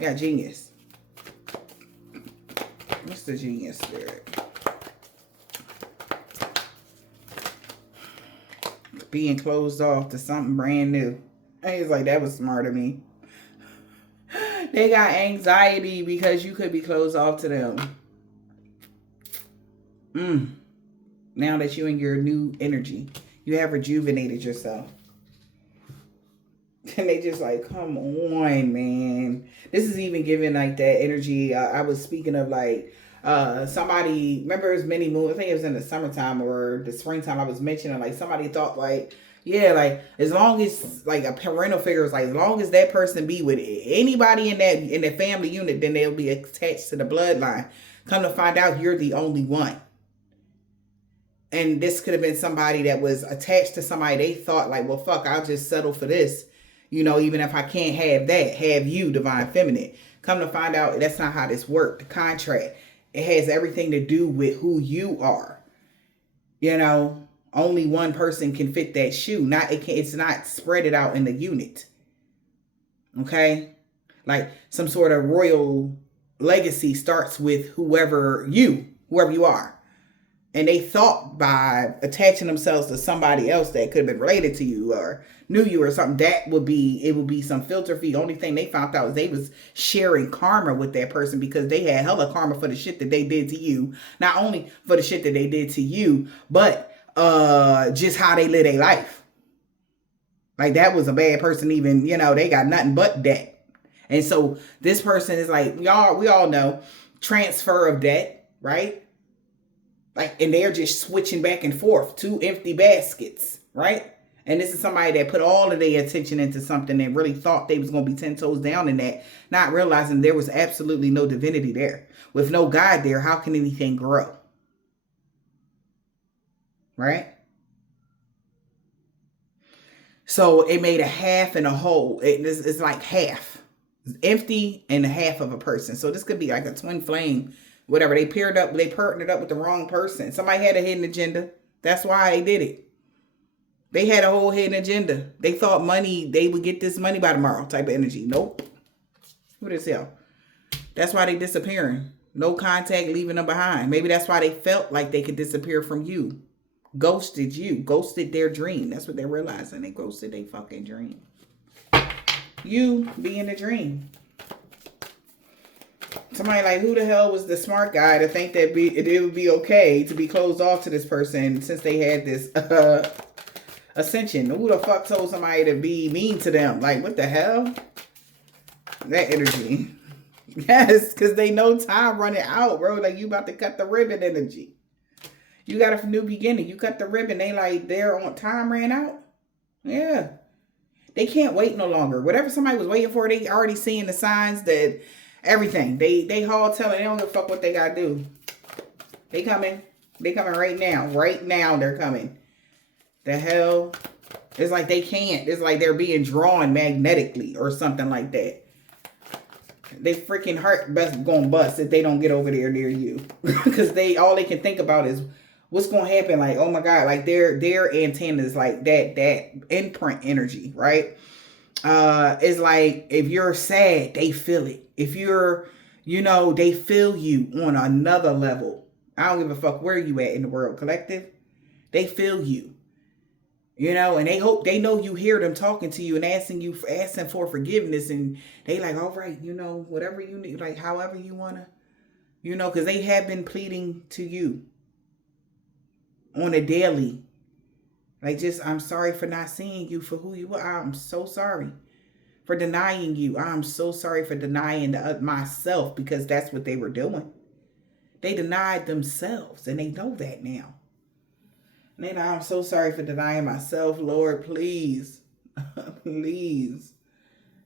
Yeah, genius. What's the genius spirit? Being closed off to something brand new. And he's like, that was smart of me. They got anxiety because you could be closed off to them. Now that you're in your new energy, you have rejuvenated yourself. And they just like, come on, man. This is even giving like that energy. I was speaking of like, somebody, remember it was many moon, I think it was in the summertime or the springtime, I was mentioning like somebody thought like, yeah, like as long as like a parental figure is like, as long as that person be with anybody in the family unit, then they'll be attached to the bloodline. Come to find out, you're the only one. And this could have been somebody that was attached to somebody they thought like, well, fuck, I'll just settle for this. You know, even if I can't have that, have you, divine feminine. Come to find out, that's not how this worked. The contract, it has everything to do with who you are. You know, only one person can fit that shoe. It's not spread it out in the unit. Okay? Like some sort of royal legacy starts with whoever you are. And they thought by attaching themselves to somebody else that could have been related to you or knew you or something, it would be some filter fee. The only thing they found out was they was sharing karma with that person because they had hella karma for the shit that they did to you. Not only for the shit that they did to you, but just how they live their life. Like that was a bad person even, you know, they got nothing but debt. And so this person is like, we all know transfer of debt, right? Like, and they're just switching back and forth, two empty baskets, right? And this is somebody that put all of their attention into something and really thought they was going to be 10 toes down in that, not realizing there was absolutely no divinity there. With no God there, how can anything grow? Right? So it made a half and a whole. It's like half. It's empty and a half of a person. So this could be like a twin flame, whatever. They partnered up with the wrong person. Somebody had a hidden agenda. That's why they did it. They had a whole hidden agenda. They thought they would get this money by tomorrow type of energy. Nope. Who this hell? That's why they disappearing. No contact, leaving them behind. Maybe that's why they felt like they could disappear from you. Ghosted you. Ghosted their dream. That's what they're realizing. They ghosted their fucking dream. You being the dream. Somebody like, who the hell was the smart guy to think that it would be okay to be closed off to this person since they had this ascension? Who the fuck told somebody to be mean to them? Like, what the hell? That energy. Yes, because they know time running out, bro. Like, you about to cut the ribbon energy. You got a new beginning. You cut the ribbon. They're on time ran out. Yeah. They can't wait no longer. Whatever somebody was waiting for, they already seeing the signs that everything. They all telling, they don't give a fuck what they got to do. They coming. They coming right now. Right now they're coming. The hell? It's like they can't. It's like they're being drawn magnetically or something like that. They freaking heart gonna bust if they don't get over there near you. Because all they can think about is what's gonna happen. Like, oh my God, like their antennas, like that imprint energy, right? It's like if you're sad, they feel it. If you're, they feel you on another level. I don't give a fuck where you at in the world, collective. They feel you. And they know you hear them talking to you and asking for forgiveness, and they like, all right, whatever you need, like however you wanna, because they have been pleading to you on a daily. Like, I'm sorry for not seeing you for who you are. I'm so sorry for denying you. I'm so sorry for denying myself, because that's what they were doing. They denied themselves, and they know that now. And then I'm so sorry for denying myself, Lord, please, please.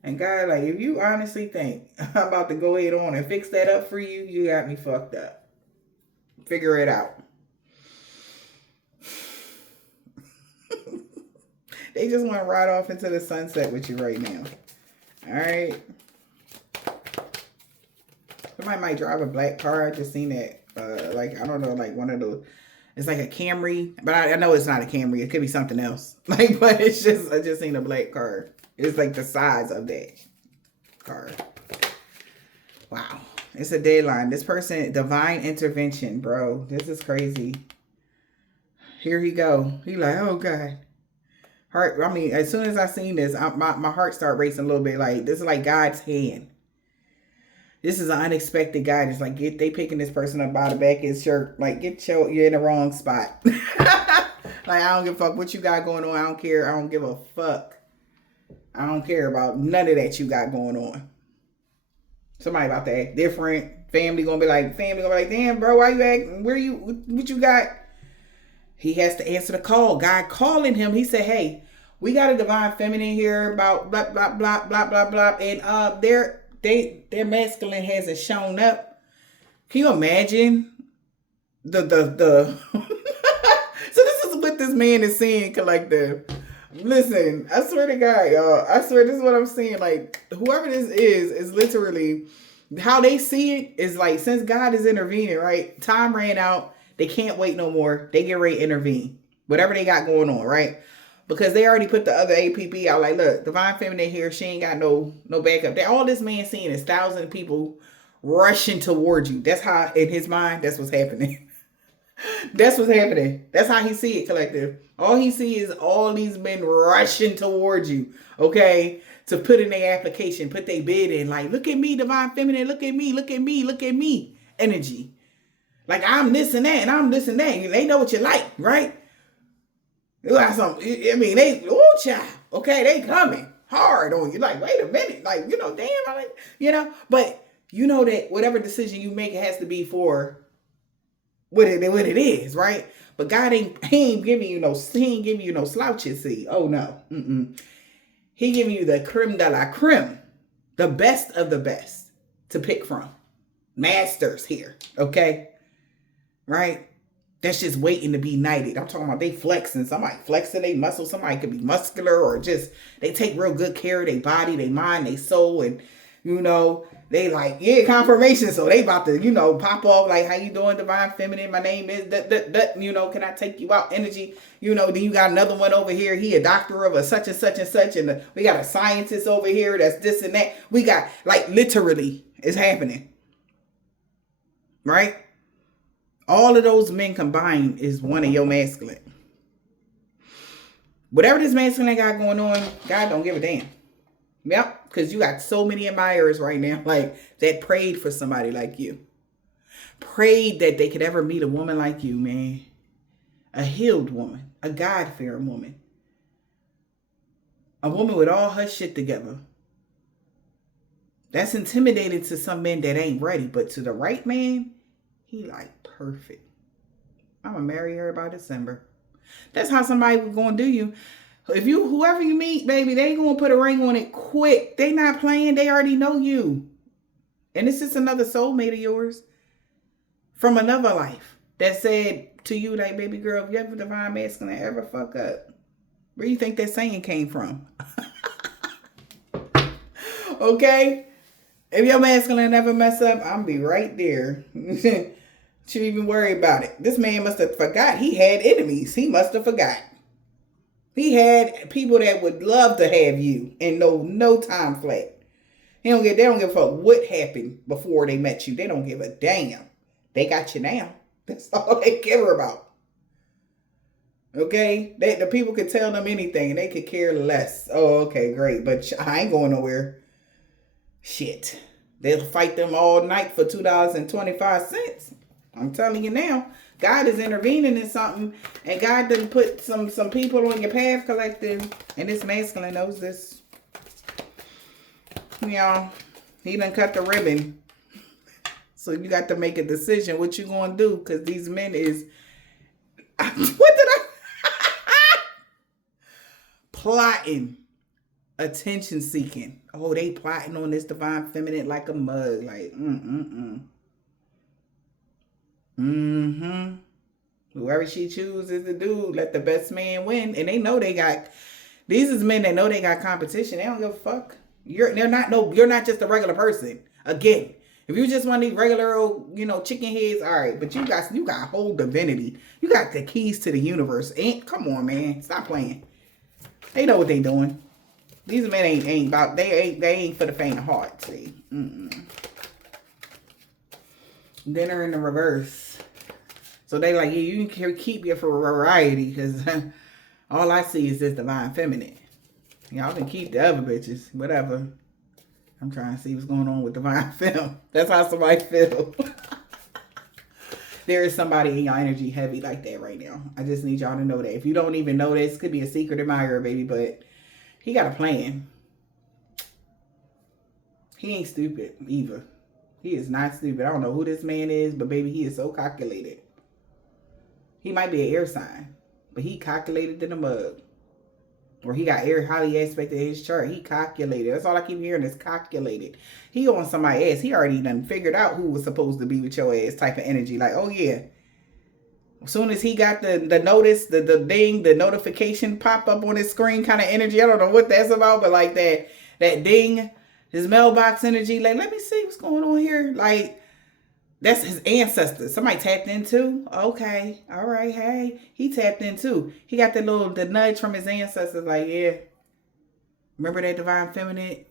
And God, like, if you honestly think I'm about to go ahead on and fix that up for you, you got me fucked up. Figure it out. They just want to ride off into the sunset with you right now. All right. Somebody might drive a black car. I just seen that. I don't know, like one of those. It's like a Camry, but I know it's not a Camry. It could be something else. But I just seen a black car. It's like the size of that car. Wow. It's a deadline. This person, divine intervention, bro. This is crazy. Here he go. He like, oh God. Heart. I mean, as soon as I seen this, my heart started racing a little bit. Like, this is like God's hand. This is an unexpected guidance. Like, they picking this person up by the back of his shirt. Like, you're in the wrong spot. Like, I don't give a fuck what you got going on. I don't care. I don't give a fuck. I don't care about none of that you got going on. Somebody about to act different. Family gonna be like, damn, bro, why you acting? What you got? He has to answer the call. God calling him. He said, hey, we got a divine feminine here about blah, blah, blah, blah, blah, blah. And their masculine hasn't shown up. Can you imagine the so this is what this man is seeing, collective. Listen, I swear to God, y'all. I swear this is what I'm seeing. Like, whoever this is literally how they see it is like, since God is intervening, right? Time ran out. They can't wait no more. They get ready to intervene. Whatever they got going on, right? Because they already put the other APP out. Like, look, divine feminine here. She ain't got no backup. All this man seeing is thousands of people rushing towards you. That's how, in his mind, that's what's happening. That's what's happening. That's how he see it, collective. All he see is all these men rushing towards you, okay, to put in their application, put their bid in. Like, look at me, divine feminine. Look at me, look at me, look at me. Energy. Like, I'm this and that, and I'm this and that. They know what you like, right? You got some, I mean, child, okay, they coming hard on you. Like, wait a minute, like, damn, but you know that whatever decision you make, it has to be for what it is, right? But God he ain't giving you no slouches, see. Oh no, He giving you the creme de la creme, the best of the best to pick from. Masters here, okay, right? that's just waiting to be knighted. I'm talking about they flexing. Somebody flexing their muscles. Somebody could be muscular or just they take real good care of their body, their mind, their soul, and they like, yeah, confirmation. So they about to, pop off like, how you doing, divine feminine? My name is that, can I take you out? Energy, then you got another one over here. He a doctor of a such and such and such. And we got a scientist over here that's this and that. We got like literally it's happening. Right? All of those men combined is one of your masculine. Whatever this masculine got going on, God don't give a damn. Yep, because you got so many admirers right now, like that prayed for somebody like you. Prayed that they could ever meet a woman like you, man. A healed woman, a God-fearing woman. A woman with all her shit together. That's intimidating to some men that ain't ready, but to the right man, he like perfect. I'm gonna marry her by December. That's how somebody was gonna do you. If whoever you meet, baby, they ain't gonna put a ring on it quick. They not playing. They already know you. And this is another soulmate of yours from another life that said to you, like, baby girl, if you ever divine masculine ever fuck up, where do you think that saying came from? Okay? If your masculine never mess up, I'm be right there. Shouldn't even worry about it. This man must have forgot he had enemies. He must have forgot. He had people that would love to have you and no time flat. They don't give a fuck what happened before they met you. They don't give a damn. They got you now. That's all they care about. Okay? The people could tell them anything and they could care less. Oh, okay, great. But I ain't going nowhere. Shit. They'll fight them all night for $2.25. I'm telling you now. God is intervening in something, and God done put some people on your path, collective, and this masculine knows this. He done cut the ribbon. So you got to make a decision what you gonna do, because these men is plotting, attention seeking. Oh, they plotting on this divine feminine like a mug, like Whoever she chooses to do, let the best man win. And they know these is men that know they got competition. They don't give a fuck. You're not just a regular person. Again, if you just want these regular old, chicken heads, all right. But you got whole divinity. You got the keys to the universe. Come on, man. Stop playing. They know what they doing. These men they ain't for the faint of heart. See. Dinner in the reverse. So they like, yeah, you can keep your variety, because all I see is this divine feminine. Y'all can keep the other bitches, whatever. I'm trying to see what's going on with divine fem. That's how somebody feel. There is somebody in your energy heavy like that right now. I just need y'all to know that. If you don't even know this, could be a secret admirer, baby, but he got a plan. He ain't stupid either. He is not stupid. I don't know who this man is, but baby, he is so calculated. He might be an air sign, but he calculated in the mug. Or he got air highly aspected in his chart. He calculated. That's all I keep hearing is calculated. He on somebody's ass. He already done figured out who was supposed to be with your ass type of energy. Like, oh yeah. As soon as he got the notice, the ding, the notification pop up on his screen kind of energy. I don't know what that's about, but like that ding, his mailbox energy. Like, let me see what's going on here. Like, that's his ancestors. Somebody tapped in too. Okay. All right. Hey, he tapped in too. He got the nudge from his ancestors. Like, yeah. Remember that divine feminine,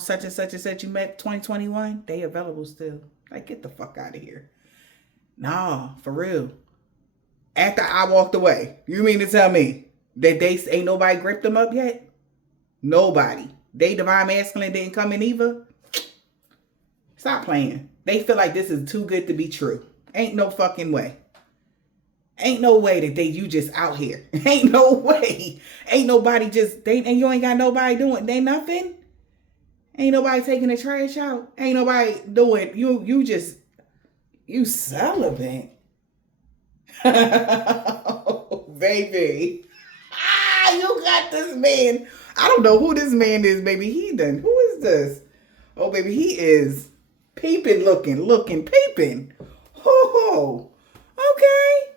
such and such and such you met 2021? They available still. Like, get the fuck out of here. Nah, for real. After I walked away, you mean to tell me that they ain't nobody gripped them up yet? Nobody. They divine masculine didn't come in either? Stop playing. They feel like this is too good to be true. Ain't no fucking way. Ain't no way that you just out here. Ain't no way. Ain't nobody and you ain't got nobody doing, they nothing. Ain't nobody taking the trash out. Ain't nobody doing, you celibate. Oh, baby. You got this man. I don't know who this man is, baby. Who is this? Oh, baby, he is peeping, looking, peeping. Oh, okay.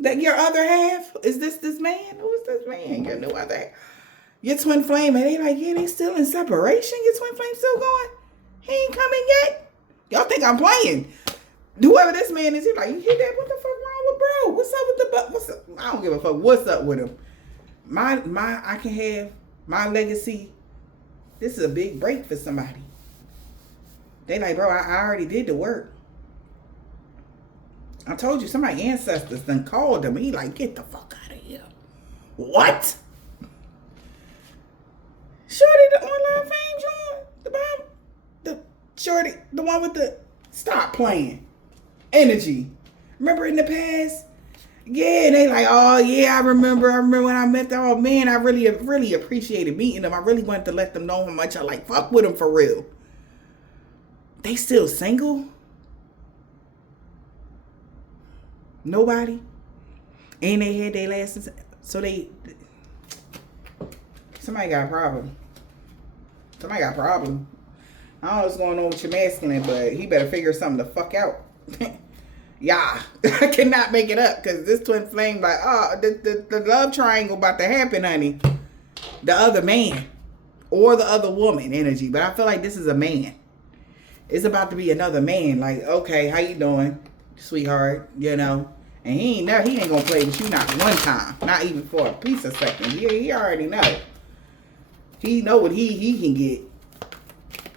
That your other half? Is this man? Who is this man? Your new other half? Your twin flame, and they like, yeah, they still in separation? Your twin flame still going? He ain't coming yet? Y'all think I'm playing. Whoever this man is, he like, you hear that? What the fuck wrong with bro? What's up with the what's up? I don't give a fuck what's up with him. I can have my legacy. This is a big break for somebody. They like, bro, I already did the work. I told you, somebody ancestors done called him. He like, get the fuck out of here. What? Shorty, the online fame joint? The bomb? The Shorty, the one with the stop playing. Energy. Remember in the past? Yeah, and they like, oh yeah, I remember when I met them. Oh man, I really appreciated meeting them. I really wanted to let them know how much I like fuck with them for real. They still single? Nobody? And they had their last, so somebody got a problem. Somebody got a problem. I don't know what's going on with your masculine, but he better figure something the fuck out. Yeah, I cannot make it up because this twin flame like, oh, the love triangle about to happen, honey. The other man or the other woman energy, but I feel like this is a man. It's about to be another man. Like, okay, how you doing, sweetheart? You know, and he ain't gonna play with you not one time, not even for a piece of second. He already know. He know what he can get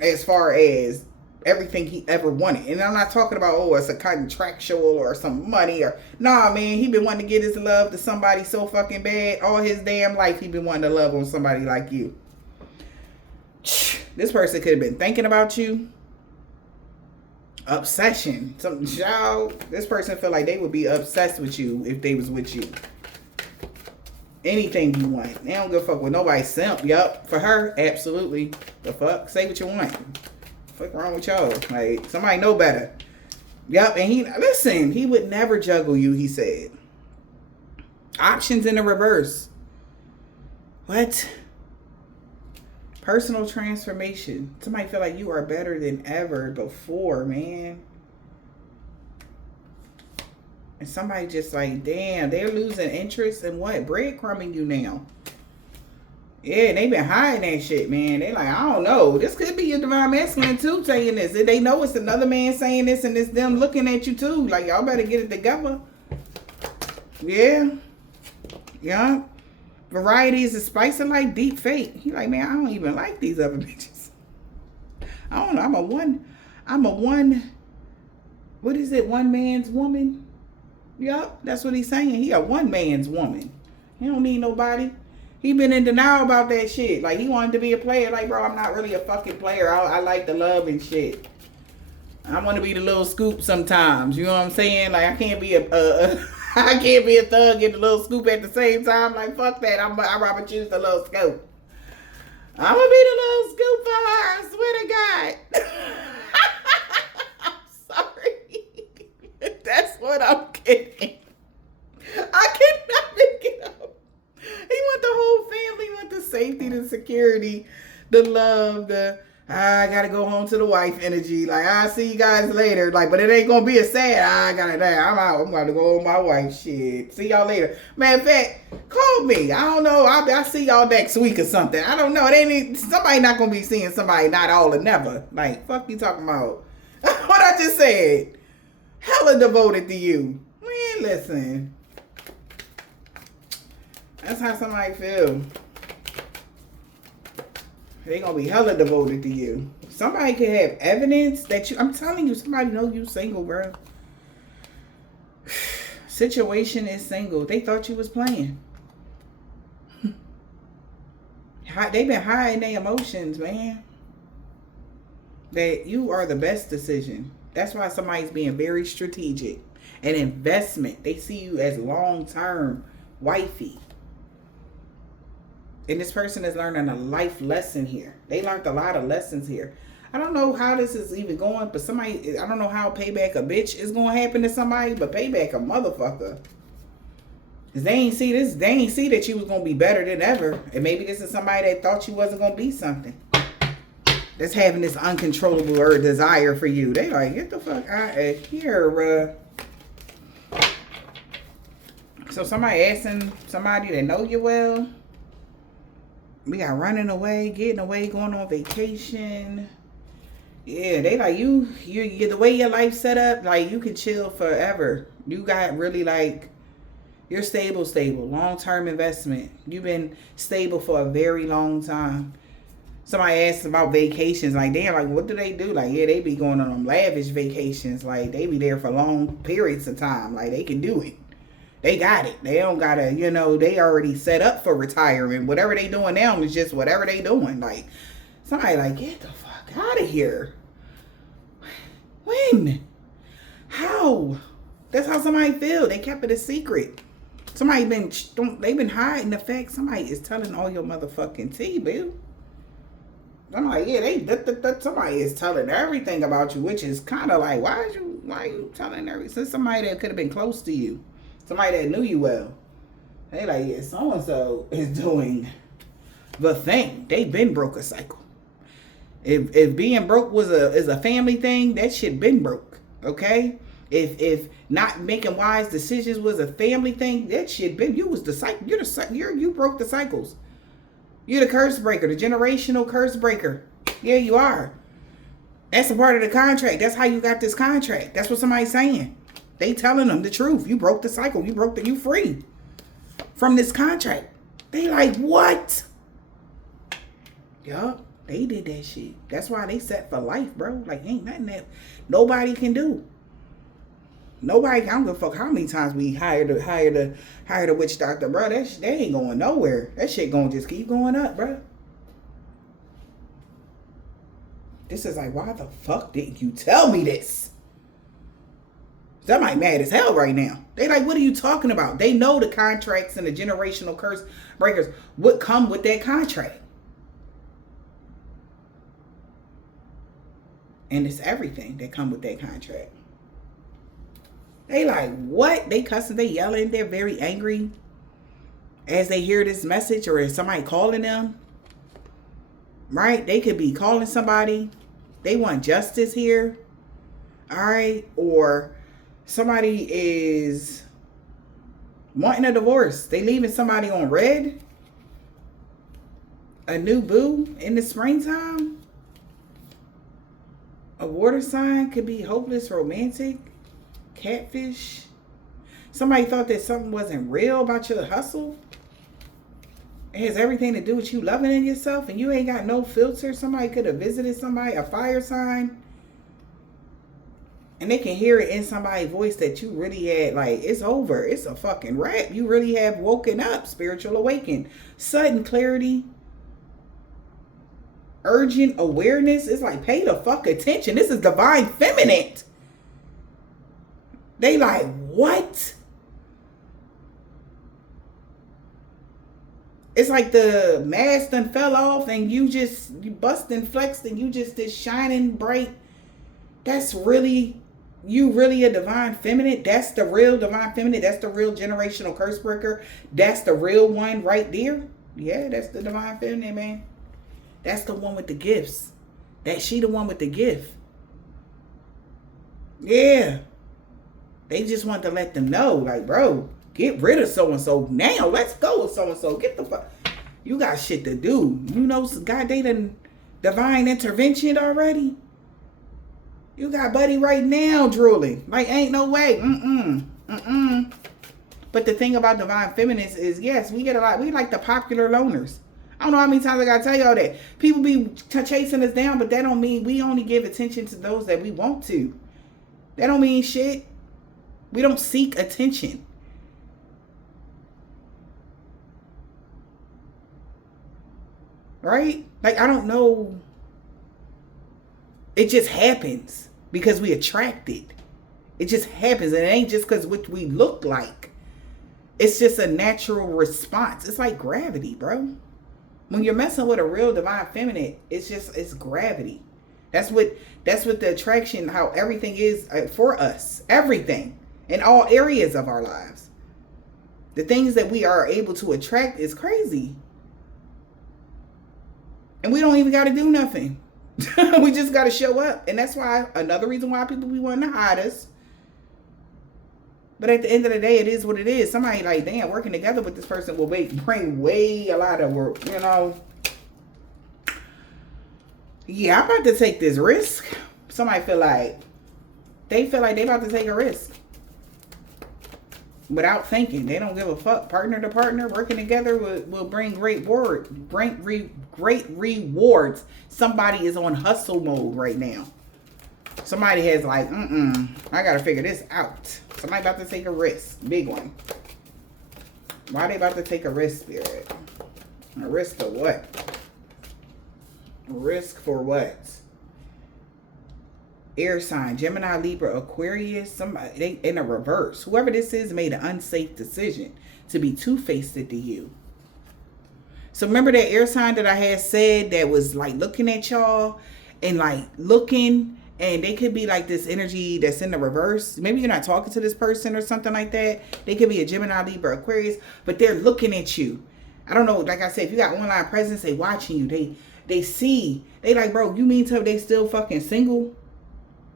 as far as everything he ever wanted. And I'm not talking about, oh, it's a contractual or some money or, nah, man, he been wanting to get his love to somebody so fucking bad. All his damn life, he been wanting to love on somebody like you. This person could have been thinking about you. Obsession. This person feel like they would be obsessed with you if they was with you. Anything you want. They don't give a fuck with nobody simp. Yup. For her, absolutely. The fuck? Say what you want. Fuck wrong with y'all? Like, somebody know better. Yup. And he would never juggle you, he said. Options in the reverse. What? Personal transformation. Somebody feel like you are better than ever before, man. And somebody just like, damn, they're losing interest in what? Breadcrumbing you now. Yeah, they been hiding that shit, man. They like, I don't know. This could be your divine masculine too saying this. They know it's another man saying this and it's them looking at you too. Like, y'all better get it together. Yeah. Yeah. Variety is a spice of like deep fate. He like, man, I don't even like these other bitches. I don't know. I'm a one. What is it? One man's woman? Yup, that's what he's saying. He a one man's woman. He don't need nobody. He been in denial about that shit. Like, he wanted to be a player. Like, bro, I'm not really a fucking player. I like the love and shit. I want to be the little scoop sometimes. You know what I'm saying? Like, I can't be I can't be a thug and the little scoop at the same time. Like, fuck that. I'd rather choose the little scoop. I'm gonna be the little scoop for her. I swear to God. I'm sorry. That's what I'm getting. I cannot make it up. He want the whole family. He want the safety, the security, the love, I gotta go home to the wife energy. Like, I'll see you guys later. Like, but it ain't gonna be a sad, I'm out. I'm gonna go home with my wife. Shit. See y'all later. Man, in fact, call me. I don't know. I'll see y'all next week or something. I don't know. Somebody not gonna be seeing somebody not all or never. Like, fuck you talking about? What I just said. Hella devoted to you. Man, listen. That's how somebody feel. They gonna be hella devoted to you. Somebody could have evidence that I'm telling you, somebody know you single, bro. Situation is single. They thought you was playing. They been hiding their emotions, man. That you are the best decision. That's why somebody's being very strategic. An investment. They see you as long-term wifey. And this person is learning a life lesson here. They learned a lot of lessons here. I don't know how this is even going, but I don't know how payback a bitch is going to happen to somebody, but payback a motherfucker. Because they ain't see this. They ain't see that you was going to be better than ever. And maybe this is somebody that thought you wasn't going to be something. That's having this uncontrollable desire for you. They like, get the fuck out of here, bruh. So somebody asking somebody that know you well. We got running away, getting away, going on vacation. Yeah, they like you the way your life set up, like you can chill forever. You got really like, you're stable, long-term investment. You've been stable for a very long time. Somebody asked about vacations, like damn, like what do they do? Like yeah, they be going on them lavish vacations, like they be there for long periods of time, like they can do it. They got it. They don't gotta, they already set up for retirement. Whatever they doing now is just whatever they doing. Like somebody like get the fuck out of here. When? How? That's how somebody feel. They kept it a secret. They've been hiding the fact somebody is telling all your motherfucking tea, boo. I'm like, yeah, somebody is telling everything about you, which is kind of like, why are you telling everything? Since somebody that could have been close to you, somebody that knew you well. They like, yeah, so-and-so is doing the thing. They've been broke a cycle. If being broke is a family thing, that shit been broke. Okay? If not making wise decisions was a family thing, that shit been, you was the cycle. You broke the cycles. You're the curse breaker, the generational curse breaker. Yeah, you are. That's a part of the contract. That's how you got this contract. That's what somebody's saying. They telling them the truth. You broke the cycle. You free from this contract. They like, what? Yup. They did that shit. That's why they set for life, bro. Like, ain't nothing that nobody can do. Nobody, I don't give a fuck how many times we hired a witch doctor, bro. They ain't going nowhere. That shit gonna just keep going up, bro. This is like, why the fuck didn't you tell me this? Somebody mad as hell right now. They like, what are you talking about? They know the contracts and the generational curse breakers would come with that contract. And it's everything that come with that contract. They like, what? They cussing, they yelling, they're very angry as they hear this message or is somebody calling them. Right? They could be calling somebody. They want justice here. All right? Or somebody is wanting a divorce. They leaving somebody on red. A new boo in the springtime. A water sign could be hopeless, romantic, catfish. Somebody thought that something wasn't real about your hustle. It has everything to do with you loving in yourself and you ain't got no filter. Somebody could have visited somebody, a fire sign. And they can hear it in somebody's voice that you really had, like, it's over. It's a fucking wrap. You really have woken up, spiritual awakening. Sudden clarity. Urgent awareness. It's like, pay the fuck attention. This is divine feminine. They like, what? It's like the mask done fell off and you bust and flexed and you just this shining bright. That's really, you really a divine feminine. That's the real divine feminine. That's the real generational curse breaker. That's the real one right there. Yeah, that's the divine feminine, man. That's the one with the gifts. She the one with the gift. Yeah. They just want to let them know, like, bro, get rid of so-and-so now. Let's go with so-and-so. Get the fuck. You got shit to do. You know, God, they done divine intervention already. You got buddy right now drooling. Like, ain't no way. But the thing about divine feminists is, yes, we get a lot. We like the popular loners. I don't know how many times I gotta tell y'all that. People be chasing us down, but that don't mean we only give attention to those that we want to. That don't mean shit. We don't seek attention. Right? Like, I don't know. It just happens because we attract it. It just happens. And it ain't just because what we look like. It's just a natural response. It's like gravity, bro. When you're messing with a real divine feminine, it's gravity. That's what the attraction, how everything is for us. Everything. In all areas of our lives. The things that we are able to attract is crazy. And we don't even got to do nothing. We just got to show up. And that's why, another reason why people be wanting to hide us. But at the end of the day, it is what it is. Somebody like, damn, working together with this person will bring way a lot of work, you know. Yeah, I'm about to take this risk. Somebody feel like they about to take a risk without thinking. They don't give a fuck. Partner to partner, working together will bring great rewards. Somebody is on hustle mode right now. Somebody has like, I gotta figure this out. Somebody about to take a risk. Big one. Why they about to take a risk, Spirit? A risk for what? A risk for what? Air sign, Gemini, Libra, Aquarius, somebody they in a reverse. Whoever this is made an unsafe decision to be two-faced to you. So remember that air sign that I had said that was like looking at y'all and like looking, and they could be like this energy that's in the reverse. Maybe you're not talking to this person or something like that. They could be a Gemini, Libra, Aquarius, but they're looking at you. I don't know. Like I said, if you got online presence, they watching you. They see. They like, bro, you mean tell they still fucking single?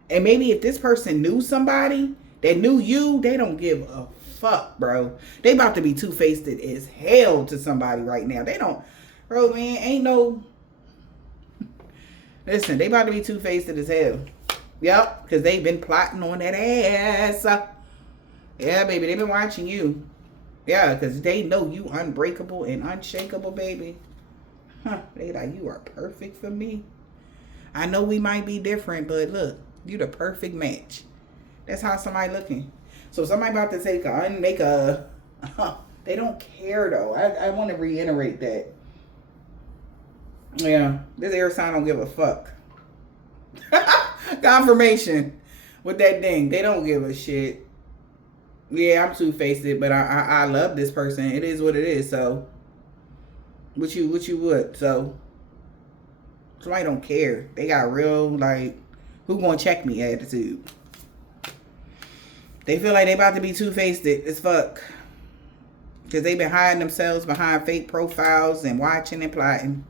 And maybe if this person knew somebody that knew you, they don't give a fuck, bro. They about to be two-faced as hell to somebody right now. They don't, bro, man, ain't no. Listen, they about to be two-faced as hell. Yep, because they've been plotting on that ass. Yeah, baby, they've been watching you. Yeah, because they know you unbreakable and unshakable, baby. They like, you are perfect for me. I know we might be different, but look, you the perfect match. That's how somebody looking. So somebody about to make a. They don't care though. I want to reiterate that. Yeah, this air sign don't give a fuck. Confirmation with that thing. They don't give a shit. Yeah, I'm two-faced, but I love this person. It is what it is. So what you would. So somebody don't care. They got real like, who gonna check me attitude. They feel like they about to be two-faced as fuck. Because they been hiding themselves behind fake profiles and watching and plotting.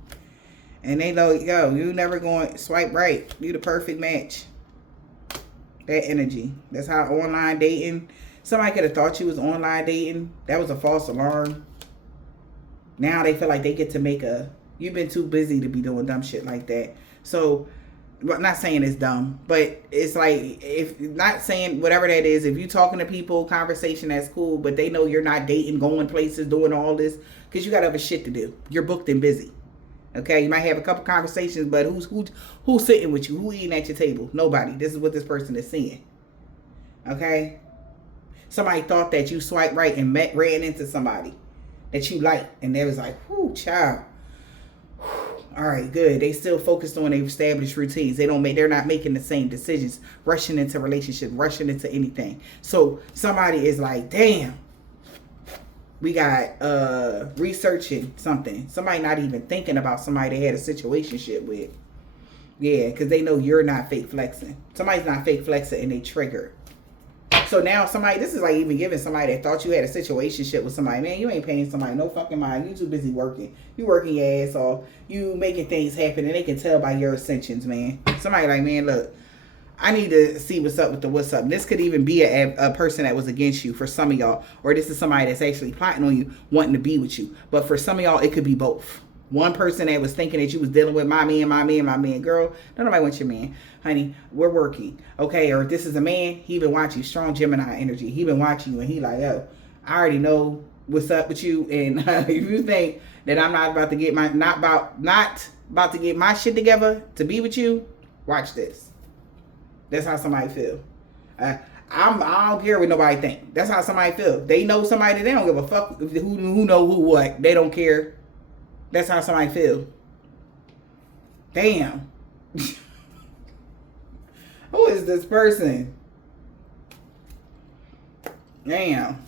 And they know, yo, you never going to swipe right. You the perfect match. That energy. That's how online dating. Somebody could have thought you was online dating. That was a false alarm. Now they feel like they get to make a, you've been too busy to be doing dumb shit like that. So, I'm not saying it's dumb, but it's like, if not saying whatever that is, if you talking to people, conversation, that's cool, but they know you're not dating, going places, doing all this, because you got other shit to do. You're booked and busy. Okay, you might have a couple conversations, but who's sitting with you? Who eating at your table? Nobody. This is what this person is seeing. Okay? Somebody thought that you swiped right and ran into somebody that you liked, and they was like, whoo, child. All right, good. They still focused on their established routines. They're not making the same decisions, rushing into relationships, rushing into anything. So somebody is like, damn, we got researching something. Somebody not even thinking about somebody they had a situationship with. Yeah, because they know you're not fake flexing. Somebody's not fake flexing and they trigger. So now this is like even giving somebody that thought you had a situationship with somebody, man, you ain't paying somebody no fucking mind. You too busy working. You working your ass off. You making things happen, and they can tell by your ascensions, man. Somebody like, man, look, I need to see what's up with the what's up. And this could even be a person that was against you for some of y'all, or this is somebody that's actually plotting on you, wanting to be with you. But for some of y'all, it could be both. One person that was thinking that you was dealing with my man. Girl, don't nobody want your man. Honey, we're working. Okay, or if this is a man, he been watching you. Strong Gemini energy. He been watching you and he like, oh, I already know what's up with you. And if you think that I'm not about to get not about to get my shit together to be with you, watch this. That's how somebody feel. I don't care what nobody think. That's how somebody feel. They know somebody that they don't give a fuck who know who what. They don't care. That's how somebody feel. Damn. Who is this person? Damn.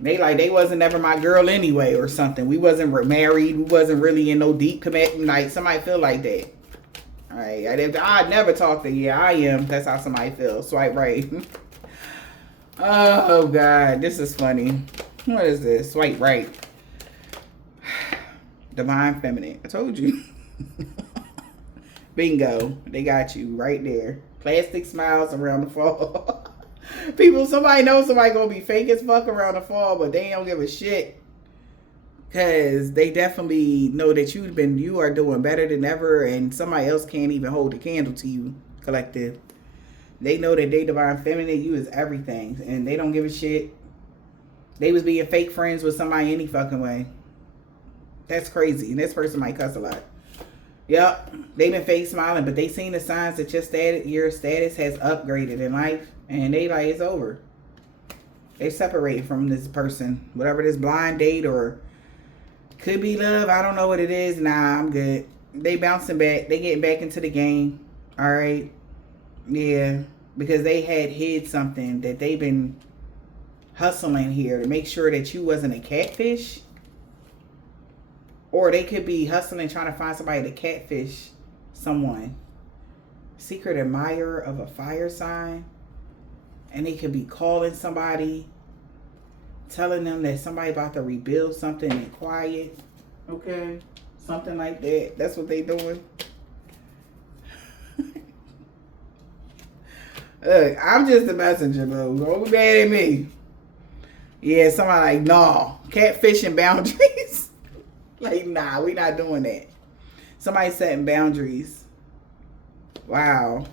They wasn't ever my girl anyway or something. We wasn't married. We wasn't really in no deep commitment. Like somebody feel like that. All right. I'd never talk to you. I am. That's how somebody feels. Swipe right. Oh God. This is funny. What is this? Swipe right. Divine Feminine. I told you. Bingo. They got you right there. Plastic smiles around the fall. People, somebody knows somebody gonna be fake as fuck around the fall, but they don't give a shit. Because they definitely know that you are doing better than ever, and somebody else can't even hold a candle to you, collective. They know that they divine feminine, you is everything, and they don't give a shit. They was being fake friends with somebody any fucking way. That's crazy, and this person might cuss a lot. Yep, they been fake smiling, but they seen the signs that your status has upgraded in life, and they like, it's over. They separated from this person, whatever this blind date or could be love. I don't know what it is. Nah, I'm good. They bouncing back. They getting back into the game. All right. Yeah, because they had hid something that they've been hustling here to make sure that you wasn't a catfish. Or they could be hustling trying to find somebody to catfish someone. Secret admirer of a fire sign. And they could be calling somebody, telling them that somebody about to rebuild something in quiet. Okay? Something like that. That's what they doing. Look, I'm just a messenger, bro. Don't be mad at me. Yeah, somebody like, nah. Catfishing boundaries. Like, nah, we not doing that. Somebody setting boundaries. Wow.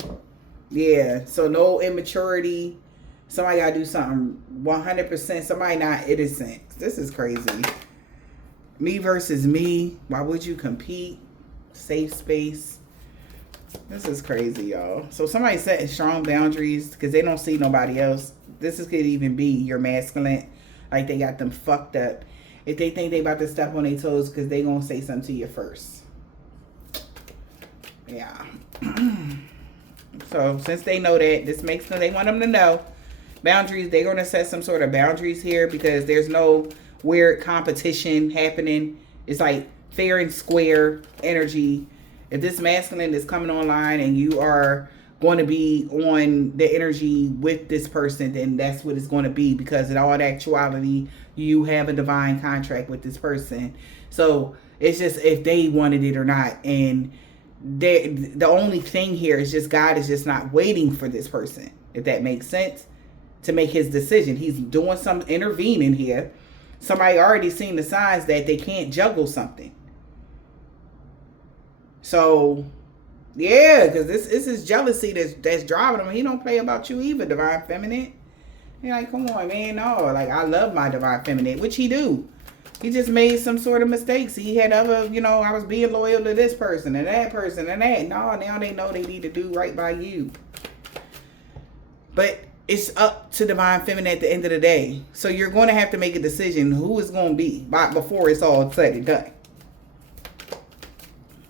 Yeah, so no immaturity. Somebody got to do something 100%. Somebody not innocent. This is crazy. Me versus me. Why would you compete? Safe space. This is crazy, y'all. So somebody setting strong boundaries because they don't see nobody else. This could even be your masculine. Like they got them fucked up. If they think they about to step on their toes because they going to say something to you first. Yeah. So since they know that, this makes them, they want them to know. Boundaries, they're going to set some sort of boundaries here because there's no weird competition happening. It's like fair and square energy. If this masculine is coming online and you are going to be on the energy with this person, then that's what it's going to be because in all actuality, you have a divine contract with this person. So it's just if they wanted it or not. And the only thing here is just God is just not waiting for this person, if that makes sense, to make his decision. He's doing some intervening here. Somebody already seen the signs that they can't juggle something. So, yeah, because this is jealousy that's driving him. He don't play about you either, divine feminine. You're like, come on, man, no. Like, I love my divine feminine, which he do. He just made some sort of mistakes. He had other, I was being loyal to this person and that person and that. No, now they know they need to do right by you. But it's up to divine feminine at the end of the day. So you're going to have to make a decision who it's going to be before it's all said and done.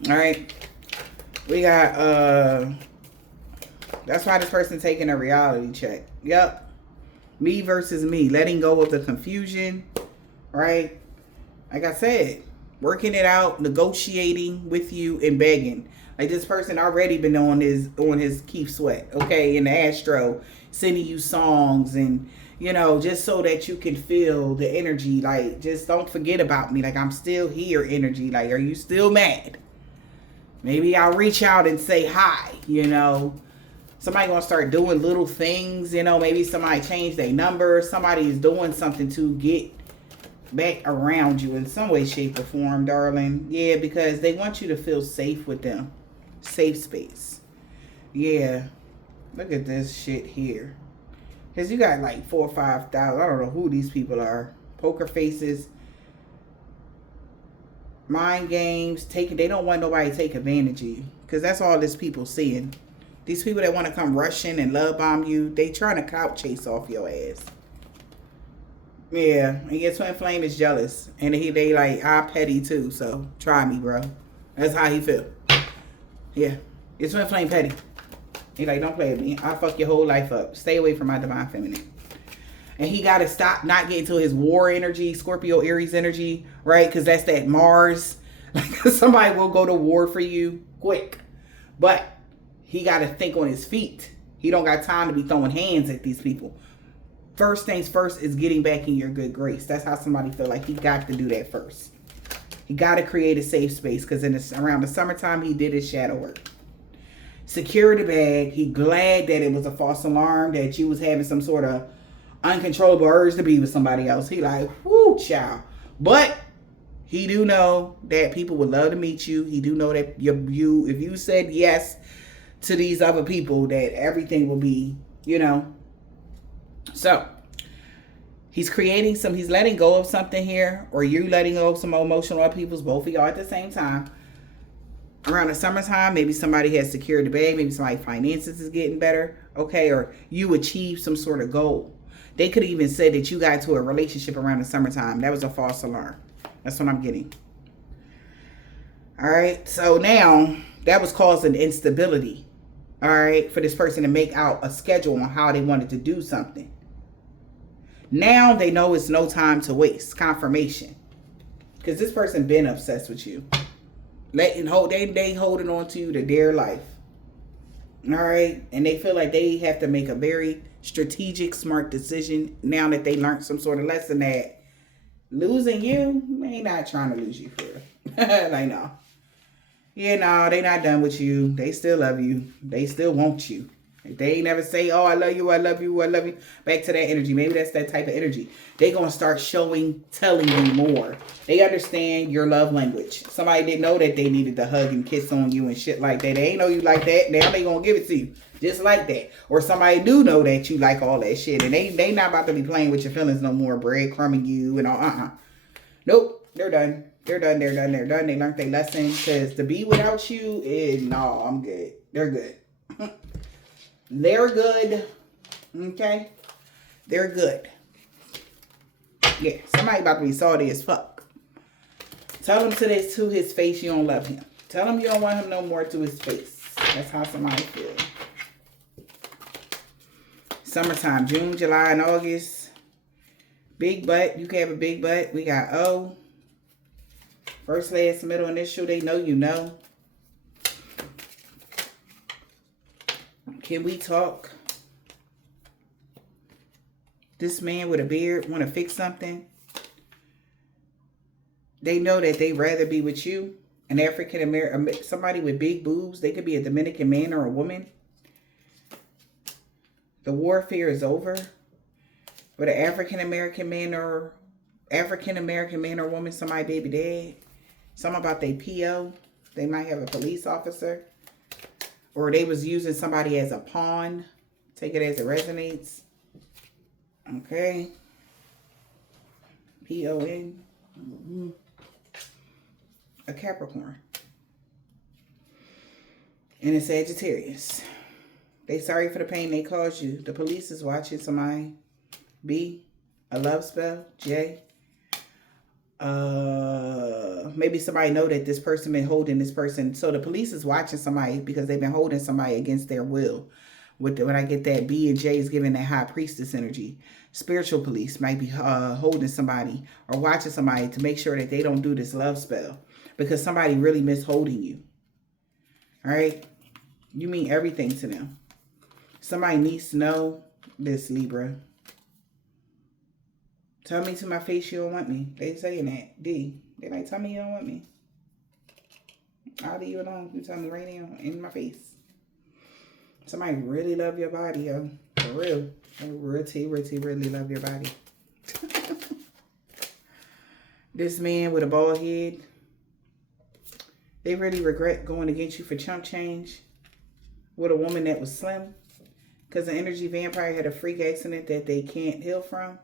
All right. We got, that's why this person's taking a reality check. Yep. Me versus me. Letting go of the confusion. Right. Like I said, working it out, negotiating with you and begging. Like this person already been on his Keith Sweat. Okay. In the Astro, sending you songs and, just so that you can feel the energy. Like, just don't forget about me. Like, I'm still here energy. Like, are you still mad? Maybe I'll reach out and say hi, Somebody gonna start doing little things, Maybe somebody changed their number. Somebody is doing something to get back around you in some way, shape, or form, darling. Yeah, because they want you to feel safe with them. Safe space. Yeah. Look at this shit here. Because you got like 4,000 or 5,000. I don't know who these people are. Poker faces. Mind games, they don't want nobody to take advantage of you. Because that's all this people seeing. These people that want to come rushing and love bomb you, they trying to clout chase off your ass. Yeah, and your twin flame is jealous. And they like, I'm petty too, so try me, bro. That's how he feel. Yeah, your twin flame petty. He like, don't play with me. I'll fuck your whole life up. Stay away from my divine feminine. And he got to stop not getting to his war energy, Scorpio, Aries energy, right? Because that's that Mars. Like somebody will go to war for you quick. But he got to think on his feet. He don't got time to be throwing hands at these people. First things first is getting back in your good grace. That's how somebody feel like he got to do that first. He got to create a safe space because around the summertime, he did his shadow work. secure the bag. He glad that it was a false alarm, that you was having some sort of uncontrollable urge to be with somebody else. He like, whoo, child. But he do know that people would love to meet you. He do know that you if you said yes to these other people, that everything will be, So he's he's letting go of something here, or you letting go of some emotional upheavals, both of y'all at the same time. Around the summertime, maybe somebody has secured the bag, maybe somebody's finances is getting better, okay, or you achieve some sort of goal. They could even say that you got into a relationship around the summertime. That was a false alarm. That's what I'm getting. All right, so now that was causing instability, all right, for this person to make out a schedule on how they wanted to do something. Now they know it's no time to waste. Confirmation. Because this person been obsessed with you. They holding on to you to their life. All right. And they feel like they have to make a very strategic, smart decision now that they learned some sort of lesson that losing you, they not trying to lose you for real. Like, no. Yeah, no, they not done with you. They still love you. They still want you. If they ain't never say, oh, I love you, I love you, I love you. Back to that energy. Maybe that's that type of energy. They going to start telling you more. They understand your love language. Somebody didn't know that they needed to hug and kiss on you and shit like that. They ain't know you like that. Now they going to give it to you. Just like that. Or somebody do know that you like all that shit. And they not about to be playing with your feelings no more. Breadcrumbing you and all. Nope. They're done. They're done. They learned their lesson. Because to be without you is, no, I'm good. They're good. They're good. Okay? They're good. Yeah, somebody about to be salty as fuck. Tell him to his face you don't love him. Tell him you don't want him no more to his face. That's how somebody feels. Summertime, June, July, and August. Big butt. You can have a big butt. We got O. First, last, middle, initial. They know you know. Can we talk? This man with a beard want to fix something. They know that they rather be with you. An African American, somebody with big boobs. They could be a Dominican man or a woman. The warfare is over. With an African American man or woman, somebody baby dead. Something about their PO. They might have a police officer. Or they was using somebody as a pawn. Take it as it resonates. Okay. P-O-N. Mm-hmm. A Capricorn. And a Sagittarius. They sorry for the pain they caused you. The police is watching somebody. B. A love spell. J. Maybe somebody know that this person been holding this person. So the police is watching somebody because they've been holding somebody against their will. When I get that B and J is giving that high priestess energy. Spiritual police might be holding somebody or watching somebody to make sure that they don't do this love spell because somebody really misholding you. All right. You mean everything to them. Somebody needs to know this, Libra. Tell me to my face you don't want me. They saying that. D. They like, tell me you don't want me. I'll leave you alone. You tell me right now in my face. Somebody really love your body, yo. For real. They really love your body. This man with a bald head. They really regret going against you for chump change. With a woman that was slim. Because the energy vampire had a freak accident that they can't heal from.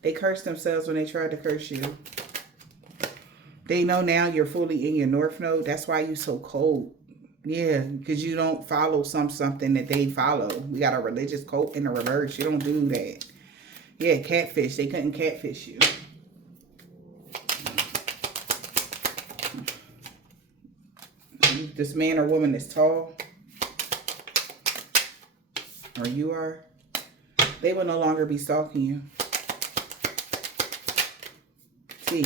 They cursed themselves when they tried to curse you. They know now you're fully in your North Node. That's why you're so cold. Yeah, because you don't follow something that they follow. We got a religious cult in the reverse. You don't do that. Yeah, catfish. They couldn't catfish you. This man or woman is tall. Or you are. They will no longer be stalking you. See.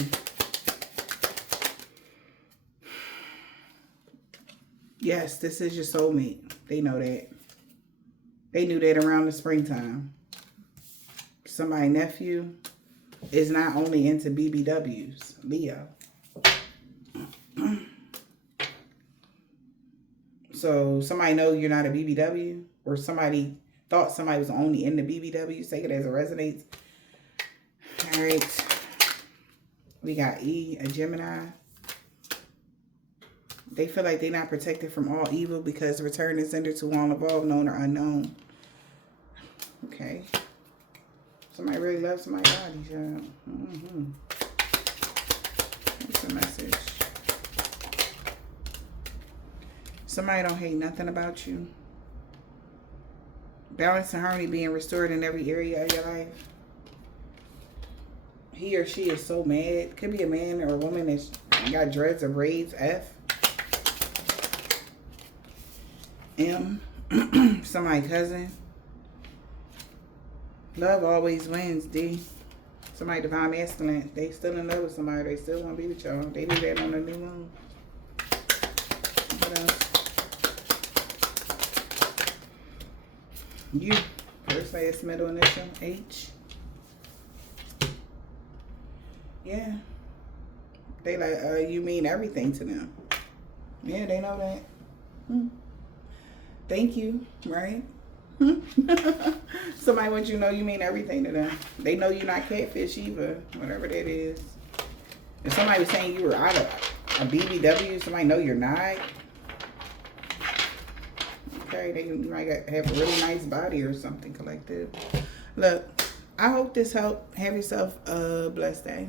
Yes, this is your soulmate. They know that. They knew that around the springtime. Somebody's nephew is not only into BBWs. Leo. So somebody know you're not a BBW, or somebody thought somebody was only in the BBW. Take it as it resonates. All right. We got E, a Gemini. They feel like they're not protected from all evil because return is sender to all involved, known or unknown. Okay. Somebody really loves somebody's body, child. What's the message? Somebody don't hate nothing about you. Balance and harmony being restored in every area of your life. He or she is so mad. Could be a man or a woman that's got dreads or braids. F. M. Somebody cousin. Love always wins. D. Somebody divine masculine. They still in love with somebody. They still want to be with y'all. They do that on the new moon. What else? You. First last middle initial. H. Yeah. They like, you mean everything to them. Yeah, they know that. Thank you, right? Somebody wants you to know you mean everything to them. They know you're not catfish either, whatever that is. If somebody was saying you were out of a BBW, somebody know you're not. Okay, you might have a really nice body or something collective. Look, I hope this helped. Have yourself a blessed day.